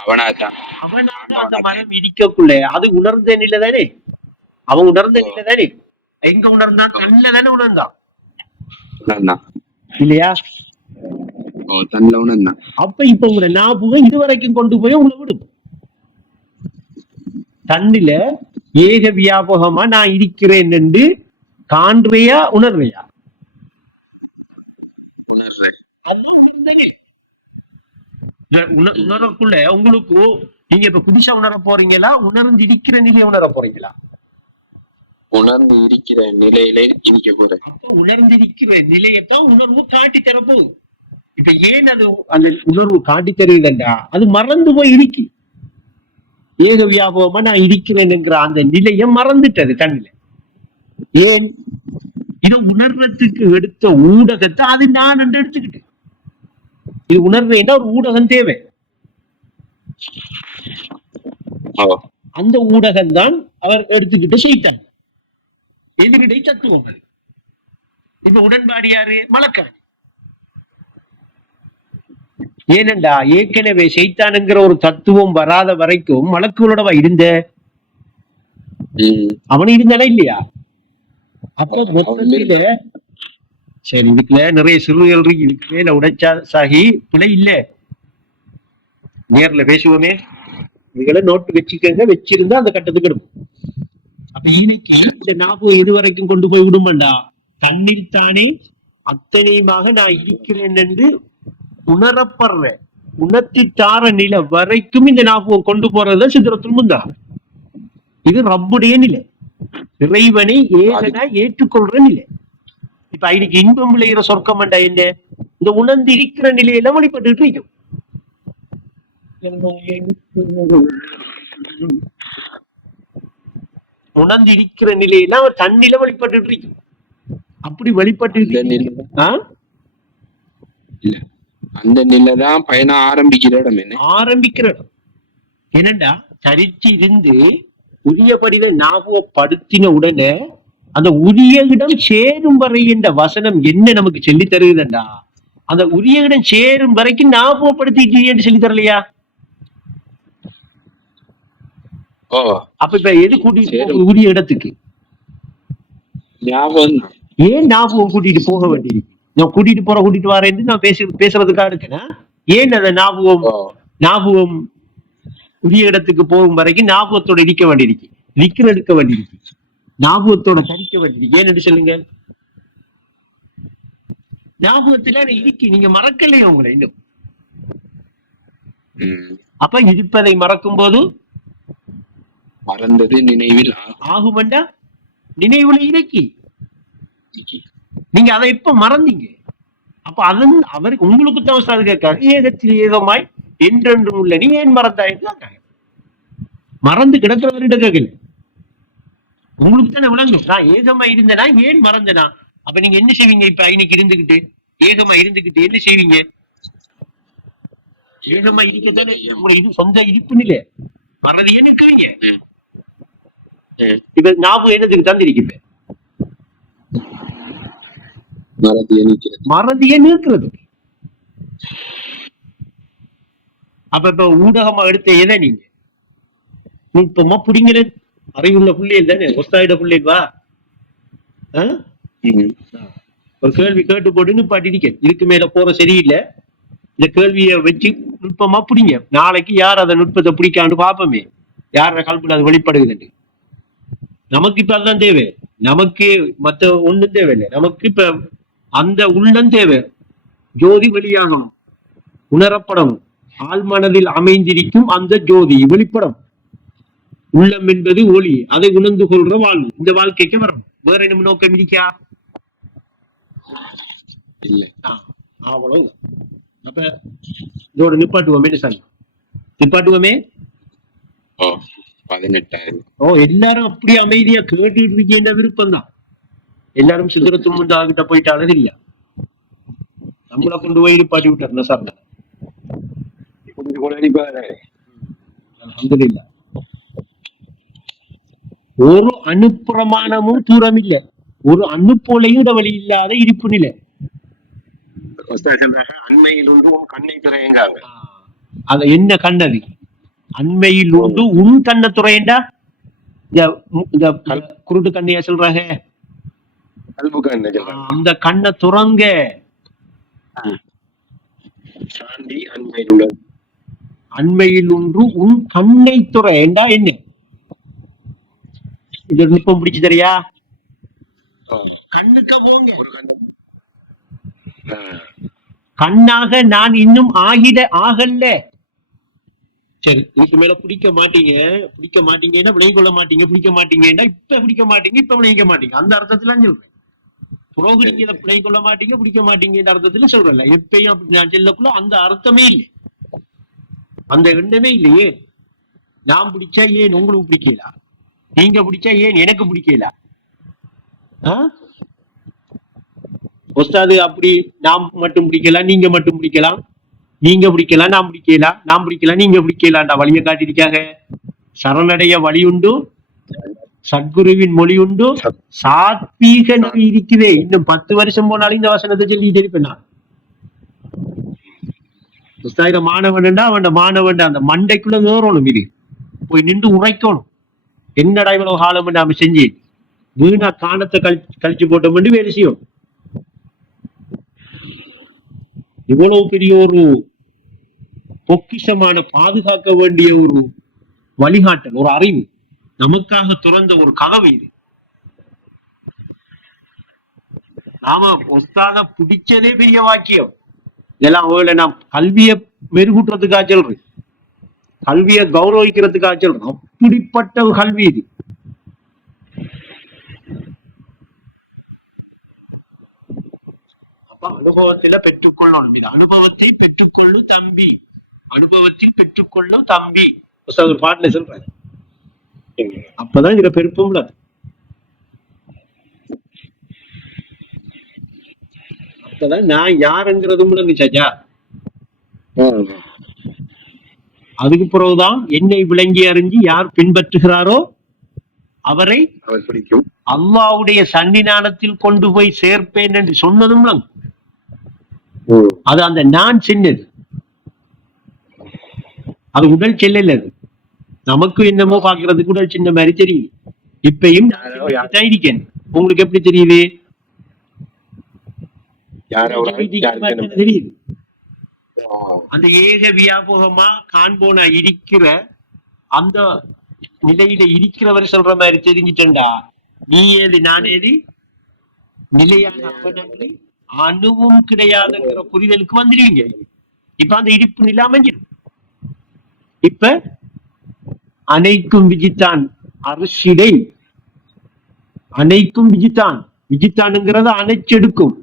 அவனாதான் அவனாக அந்த மரம் இடிக்கக்குள்ள அது உணர்ந்த நிலை தானே. அவன் உணர்ந்த நிலை தானே. எங்க உணர்ந்தான்? தன்னில தானே உணர்ந்தான் இல்லையா? ஓ தன்னில உணர்ந்தான். அப்ப இப்ப உங்களை ஞாபகம் இதுவரைக்கும் கொண்டு போய் உங்களை விடும். தன்னில ஏக வியாபகமா நான் இருக்கிறேன் என்று காண்றியா உணர்றியா? உணர்றேன். அதெல்லாம் உணர்ந்தனே. உணரக்குள்ள உங்களுக்கு நீங்க இப்ப புதுசா உணர போறீங்களா, உணர்ந்து இருக்கிற நிலையை உணர போறீங்களா? உணர்ந்து இருக்கிற நிலையிலே இருக்க போறேன். உணர்ந்து இருக்கிற நிலையத்தான் உணர்வு காட்டி தரப்போகுது. இப்ப ஏன் அது அந்த உணர்வு காட்டி தருவதுண்டா, அது மறந்து போய் இருக்கு. ஏக வியாபகமா நான் இருக்கிறேன்ங்கிற அந்த நிலையை மறந்துட்டது தன்னில. ஏன்? இது உணர்றதுக்கு எடுத்த ஊடகத்தை அது நான் என்று எடுத்துக்கிட்டேன். இது உணர்றேன்னா ஒரு ஊடகம் தேவை. அந்த ஊடகம் தான் அவர் எடுத்துக்கிட்டு செய்தார். எதிரிடை தத்துவங்கள். இப்ப உடன்பாடு யாரு? மலக்காணி. ஏனென்றா ஏற்கனவே செய்தானுங்கிற ஒரு தத்துவம் வராத வரைக்கும் மலக்குகளோடவா இருந்த அவன் இருந்தானா இல்லையா? அப்ப மொத்தத்தில சரி இதுக்குல நிறைய சிறுகள் இருக்கு. இதுக்கு மேல உடைச்சா சாகி பிழை இல்ல. நேர்ல பேசுவோமே, இதுகளை நோட்டு வச்சுக்கங்க. வச்சிருந்தா அந்த கட்டத்துக்கு எடுப்போம். அப்ப இன்னைக்கு இந்த ஞாபகம் எது வரைக்கும் கொண்டு போய் விடுமாண்டா, தன்னில் தானே அத்தனையுமாக நான் இருக்கிறேன் என்று உணரப்படுறேன். உணர்த்தி தார நிலை வரைக்கும் இந்த ஞாபகம் கொண்டு போறது சித்திரத்துல் முன்தஹா. இது ரப்புடைய நிலை, இறைவனை ஏகனா ஏற்றுக்கொள்ற நிலை. இப்ப இன்னைக்கு இன்பம் விளைகிற சொர்க்கம்டா என்ன? இந்த உணர்ந்து இருக்கிற நிலையில வழிபட்டு இருக்கும். உணர்ந்து இருக்கிற நிலையில அவர் தண்ணில வழிபட்டு இருக்கும். அப்படி வழிபட்டு அந்த நிலைதான் பயணம் ஆரம்பிக்கிற இடம். என்ன ஆரம்பிக்கிற இடம் என்னண்டா, தரித்து இருந்து உரியபடியில ஞாபகப்படுத்தின உடனே அந்த உரிய இடம் சேரும் வரை என்ற வசனம் என்ன நமக்கு சொல்லி தருகுதுண்டா, அந்த உரிய இடம் சேரும் வரைக்கும் ஞாபகப்படுத்திட்டு சொல்லி தரலையா? அப்ப இப்ப எது கூட்டிட்டு உரிய இடத்துக்கு? ஞாபகம். ஏன் ஞாபகம் கூட்டிட்டு போக வேண்டியிருக்கு? நான் கூட்டிட்டு வரேன்னு நான் பேசுறதுக்காக இருக்கேன்னா, ஏன் அந்த ஞாபகம் உரிய இடத்துக்கு போகும் வரைக்கும் ஞாபகத்தோட இடிக்க வேண்டியிருக்கு, எடுக்க வேண்டியிருக்கு, ஞாபகத்தோட கடிக்க வேண்டியிருக்கு. ஏன்னு சொல்லுங்க. ஞாபகத்துல இருக்கு, நீங்க மறக்கலையே உங்களை இன்னும். அப்ப இருப்பதை மறக்கும் போது மறந்தது நினைவில் ஆகுமண்டா. நினைவுல இருக்கு, நீங்க அதை எப்ப மறந்தீங்க? அப்ப அதன் அவர் உங்களுக்கு தான் கேட்காரு, ஏகத்தில் ஏகமாய் என்றென்றும் உள்ள நீ ஏன் மறந்தாயின்னு மறந்து கிடக்கிறவர்கிட்ட கேட்கல. உங்களுக்கு தானே விளங்கும், நான் ஏகமா இருந்தேனா ஏன் மறந்தனா? அப்ப நீங்க என்ன செய்வீங்க? இப்ப இன்னைக்கு இருந்துகிட்டு ஏகமா இருந்துகிட்டு என்ன செய்வீங்க? ஏகமா இருக்கத்தானே உங்களை இது சொந்த இருப்பு நிலை. மறதி ஏன் இருக்கிறீங்க? இப்ப ஞாபகம் என்னதுக்கு தந்திருக்கு? மறதியே நிற்கிறது. அப்ப இப்ப ஊடகமா எடுத்த எதை நீங்க நுட்பமா புடிங்கிற அறிவுள்ள பிள்ளைகள் தானே, ஒஸ்தாயிட பிள்ளைகள் வா ஒரு கேள்வி கேட்டு போட்டு நிப்பாட்டிக்க. இதுக்கு மேல போற சரியில்லை, இந்த கேள்விய வச்சு நுட்பமா புடிங்க. நாளைக்கு யார் அதை நுட்பத்தை பிடிக்கான்னு பாப்போமே, யார கல்புல அது வெளிப்படுகுது. நமக்கு இப்ப அதுதான் தேவை. நமக்கு மத்த ஒண்ணும் தேவையில்லை. நமக்கு இப்ப அந்த உள்ளம் தேவை. ஜோதி வெளியாகணும், உணரப்படணும். ஆழ்மனதில் அமைந்திருக்கும் அந்த ஜோதி வெளிப்படும். உள்ளம் என்பது ஒளி, அதை உணர்ந்து கொள்ற வாழ்வு. இந்த வாழ்க்கைக்கு வரணும். வேற என்ன நோக்கம் இருக்கா? அவ்வளவுதான். அப்ப இதோட நிப்பாட்டுவோமே. என்ன சார் நிப்பாட்டுவோமே? 18,000. எல்லாரும் அப்படி அமைதியா கேட்டுட்டு இருக்கின்ற விருப்பம் தான். எல்லாரும் சிதறத்தும் முன் ஆகிட்ட போயிட்டாலும் இல்ல, நம்மளை கொண்டு போய் நிப்பாட்டி விட்டார் சார். அல்ஹம்துலில்லாஹ். ஒரு அணுப்பிரமாணமும் தூரம் இல்லை, ஒரு அணுப்போலையும் இடைவெளி இல்லாத இருப்பு நிலை. அண்மையில் உண்டு உன் கண்ணை திரையங்காங்க. அது என்ன கண்ணது? அண்மையில் உண்டு உன் கண்ணை துறையண்டா இந்த குருட்டு கண்ணையா சொல்றாங்க, கல்பு கண்ணை அந்த கண்ணை துறங்க. சாந்தி அண்மையில் உள்ள அண்மையில் ஒன்று உன் கண்ணை துறையண்டா என்ன? இது நுட்பம் பிடிச்சு தெரியா? கண்ணுக்கு போங்க ஒரு கண்ணு. கண்ணாக நான் இன்னும் ஆகல. சரி, இதுக்கு மேல பிடிக்க மாட்டீங்கன்னா விளங்கி கொள்ள மாட்டீங்க, பிடிக்க மாட்டீங்கன்னா இப்ப பிடிக்க மாட்டீங்க, இப்ப விளங்க மாட்டீங்க, அந்த அர்த்தத்துல சொல்றேன். புரோகு நீங்க இதை விளங்கி கொள்ள மாட்டீங்க, பிடிக்க மாட்டீங்கன்ற அர்த்தத்துல சொல்றேன். எப்பயும் அப்படி நான் சொல்லக்குள்ள அந்த அர்த்தமே இல்லை, அந்த எண்ணமே இல்லையே. நான் பிடிச்சா ஏன் உங்களுக்கு பிடிக்கல, நீங்க பிடிச்சா ஏன் எனக்கு பிடிக்கல? ஒஸ்தாது அப்படி நாம் மட்டும் பிடிக்கலாம், நீங்க மட்டும் பிடிக்கலாம், நீங்க பிடிக்கலாம் நான் பிடிக்கலாம், நான் பிடிக்கலாம் நீங்க பிடிக்கலாம்டா வழியை காட்டிருக்காங்க. சரணடைய வழி உண்டு, சத்குருவின் மொழி உண்டு, சாத்வீக நெறி இருக்குதே. இன்னும் 10 வருஷம் போனாலும் இந்த வசனத்தை சொல்லிட்டு இருப்பேன் நான். உஸ்தாத மாணவன்டா மாணவன்டா அந்த மண்டைக்குள்ள நேரணும், இது போய் நின்று உரைக்கணும். என்னடா இவ்வளவு காலம் நாம செஞ்சு வீணா காணத்தை கழிச்சு போட்டோம் வேண்டிய வேலை செய்யும். இவ்வளவு பெரிய ஒரு பொக்கிஷமான பாதுகாக்க வேண்டிய ஒரு வழிகாட்டல், ஒரு அறிவு நமக்காக துறந்த ஒரு கதவு இது. நாம ஒஸ்தாத பிடிச்சதே பெரிய வாக்கியம். இதெல்லாம் நாம் கல்வியை மெருகூட்டுறதுக்காக சொல்றேன், கல்வியை கௌரவிக்கிறதுக்காக சொல்றேன். அப்படிப்பட்ட ஒரு கல்வி இது. அனுபவத்துல பெற்றுக்கொள்ளணும். இது அனுபவத்தை பெற்றுக்கொள்ளும் தம்பி, அனுபவத்தில் பெற்றுக்கொள்ளும் தம்பி ஒரு பாட்டுல சொல்றேன். அப்பதான் இதுல பெருப்பும் உள்ளது. அப்பதான் நான் யாருங்கிறதும் இருந்துச்சாச்சா. அதுக்கு பிறகுதான் என்னை விளங்கி அறிஞ்சு யார் பின்பற்றுகிறாரோ அவரை பிடிக்கும், அல்லாஹ்வுடைய சன்னிதானத்தில் கொண்டு போய் சேர்ப்பேன் என்று சொன்னதும் அது அந்த நான் சின்னது, அது உடல் செல்லல. அது நமக்கு என்னமோ பாக்குறதுக்கு உடல் சின்ன மாதிரி தெரியுது. இப்பயும் இருக்கேன். உங்களுக்கு எப்படி தெரியுது? தெரியுது. அந்த ஏக வியாபகமா காண்போனா இருக்கிற அந்த நிலையில இருக்கிறவர் சொல்ற மாதிரி தெரிஞ்சிட்டா, நீ ஏது நான் ஏது நிலையான அவனது அணுவும் கிடையாதுங்கிற புரிதலுக்கு வந்துடுவீங்க. இப்ப அந்த இருப்பு நிலை அமைஞ்சிடும். இப்ப அனைக்கும் விஜித்தான் அரசிடை, அனைக்கும் விஜித்தானுங்கிறத அணைச்செடுக்கும்.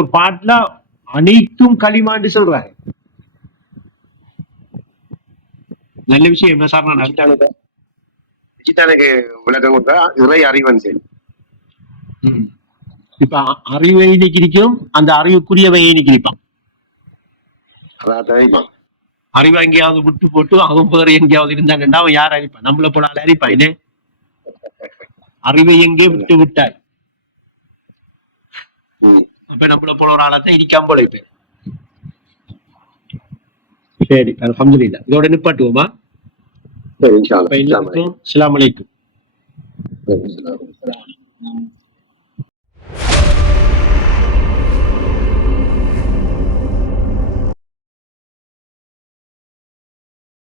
ஒரு பாட்டுல அனைத்தும் களிமாண்டு சொல்றாங்க. நல்ல விஷயம் என்ன சார்? விளக்கம் கொடுத்தா இறை அறிவன் சரி. இப்ப அறிவை நிற்கும், அந்த அறிவுக்குரியவை நிற்கிப்பான். அறிவை எங்கேயாவது விட்டு போட்டு அவன் பேர் எங்கேயாவது இருந்தாங்கன்னா அவன் யார் அழிப்பான்? நம்மள போல ஆள் அழிப்பான். என்ன அறிவை எங்கே விட்டு விட்டாய்? அப்ப நம்மள போல ஒரு ஆளாத்தான் இடிக்காம போல இப்ப. சரி, அல்ஹம்துலில்லாஹ். இதோட நிப்பாட்டுவோமா? அஸ்ஸலாமு அலைக்கும்.